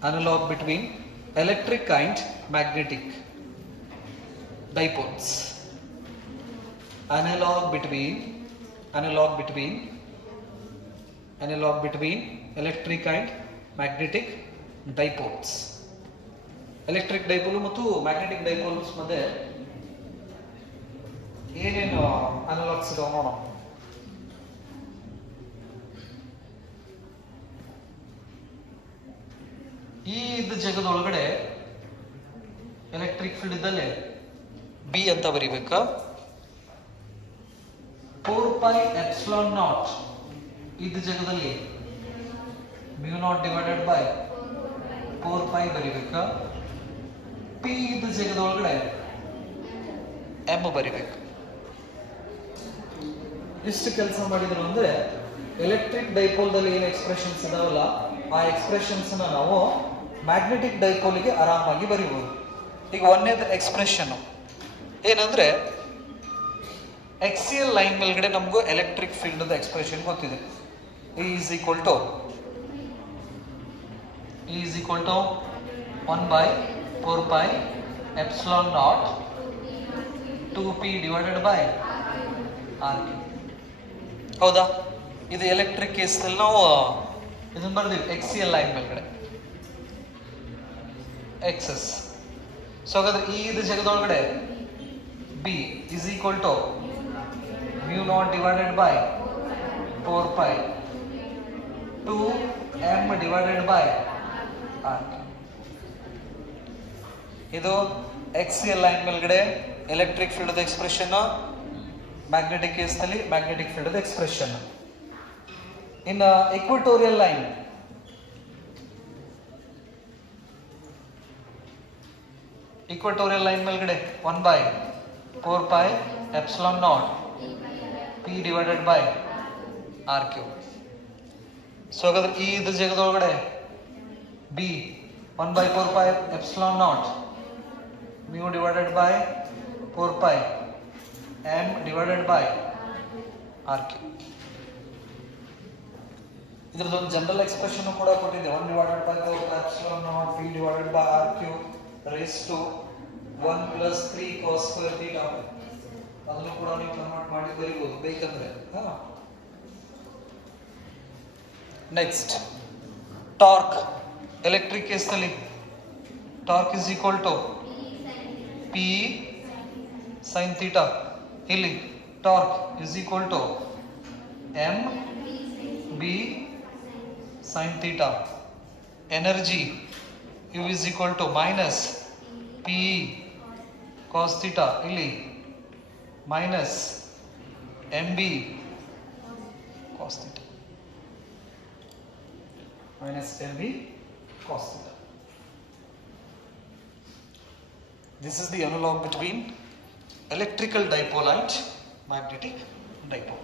Analog between electric and magnetic dipoles. Analog between electric and magnetic dipoles. Electric dipole ಮತ್ತು magnetic dipoles ಮಧ್ಯೆ ಏನೇನು ಅನಲಾಗ್ಸ್ ಇದಾವೆ ನೋಡೋಣ. ಈ ಜಗದೊಳಗಡೆ ಎಲೆಕ್ಟ್ರಿಕ್ ಫೀಲ್ಡ್ ಇದ್ದಲ್ಲಿ ಬಿ ಅಂತ ಬರೀಬೇಕಾ, 4πε0 ಇದ್ದ ಜಾಗದಲ್ಲಿ μ0 ಡಿವೈಡೆಡ್ ಬೈ 4π ಬರೀಬೇಕಾ, ಪಿ ಇದ್ದ ಜಾಗದೊಳಗಡೆ ಎಂ ಬರೀಬೇಕು. ಇಷ್ಟು ಕೆಲಸ ಮಾಡಿದ್ರು ಅಂದ್ರೆ ಎಲೆಕ್ಟ್ರಿಕ್ ಡೈಪೋಲ್ದಲ್ಲಿ ಏನು ಎಕ್ಸ್ಪ್ರೆಷನ್ಸ್ ಇದಾವಲ್ಲ ಆ ಎಕ್ಸ್ಪ್ರೆಷನ್ಸ್ ನಾವು ಮ್ಯಾಗ್ನೆಟಿಕ್ ಡೈಪೋಲಿಗೆ ಆರಾಮಾಗಿ ಬರೀಬಹುದು. ಈಗ ಒಂದೇದು ಎಕ್ಸ್ಪ್ರೆಷನ್ ಏನಂದ್ರೆ ಎಕ್ಸಿಯಲ್ ಲೈನ್ ಮೇಲ್ಗಡೆ ನಮಗೂ ಎಲೆಕ್ಟ್ರಿಕ್ ಫೀಲ್ಡ್ ಎಕ್ಸ್ಪ್ರೆಷನ್ ಗೊತ್ತಿದೆ. E is equal to 1/4πε0 2p divided by r. ಹೌದಾ? ಇದು ಎಲೆಕ್ಟ್ರಿಕ್ ಕೇಸ್ನಲ್ಲಿ ನಾವು ಇದನ್ನ ಬರ್ದೀವಿ ಎಕ್ಸಿಯಲ್ ಲೈನ್ ಮೇಲ್ಗಡೆ ಎಕ್ಸಸ್. ಸೊ ಹಾಗಾದ್ರೆ ಈ ಇದು ಜಗದೊಳಗಡೆ b is equal to μ0 divided by 4π 2m divided by r. ಇದು ಎಕ್ಸಿಯಲ್ ಲೈನ್ ಮೇಲ್ಗಡೆ ಎಲೆಕ್ಟ್ರಿಕ್ ಫೀಲ್ಡ್ ಎಕ್ಸ್ಪ್ರೆಷನ್, ಮ್ಯಾಗ್ನೆಟಿಕ್ ಕೇಸ್ನಲ್ಲಿ magnetic field expression. In equatorial line ಮೇಲ್ಗಡೆ 1/4πε0 p divided by r3. So ಹಾಗಾದ್ರೆ ಈ ಇದ್ರ ಜಾಗದೊಳಗಡೆ b 1/4πε0 μ divided by 4π m divided by r3. ಇದ್ರದ್ದೊಂದು general expression ಕೂಡ ಕೊಟ್ಟಿದೆ, 1/4πε0 p divided by r3 raised to 1 + 3 cos square theta. ಅದನ್ನು ಕೂಡ ನೀವು ಕನ್ವರ್ಟ್ ಮಾಡಿ ಬರೀಬಹುದು ಬೇಕಂದ್ರೆ. Next torque. ಎಲೆಕ್ಟ್ರಿಕ್ ಕೇಸ್ನಲ್ಲಿ torque is equal to p sine theta. ಇಲ್ಲಿ torque is equal to m b sine theta. Energy u is equal to minus p cos theta. ಇಲ್ಲಿ minus m b cos theta. minus mb cos theta. This is the analog between electrical dipole and magnetic dipole.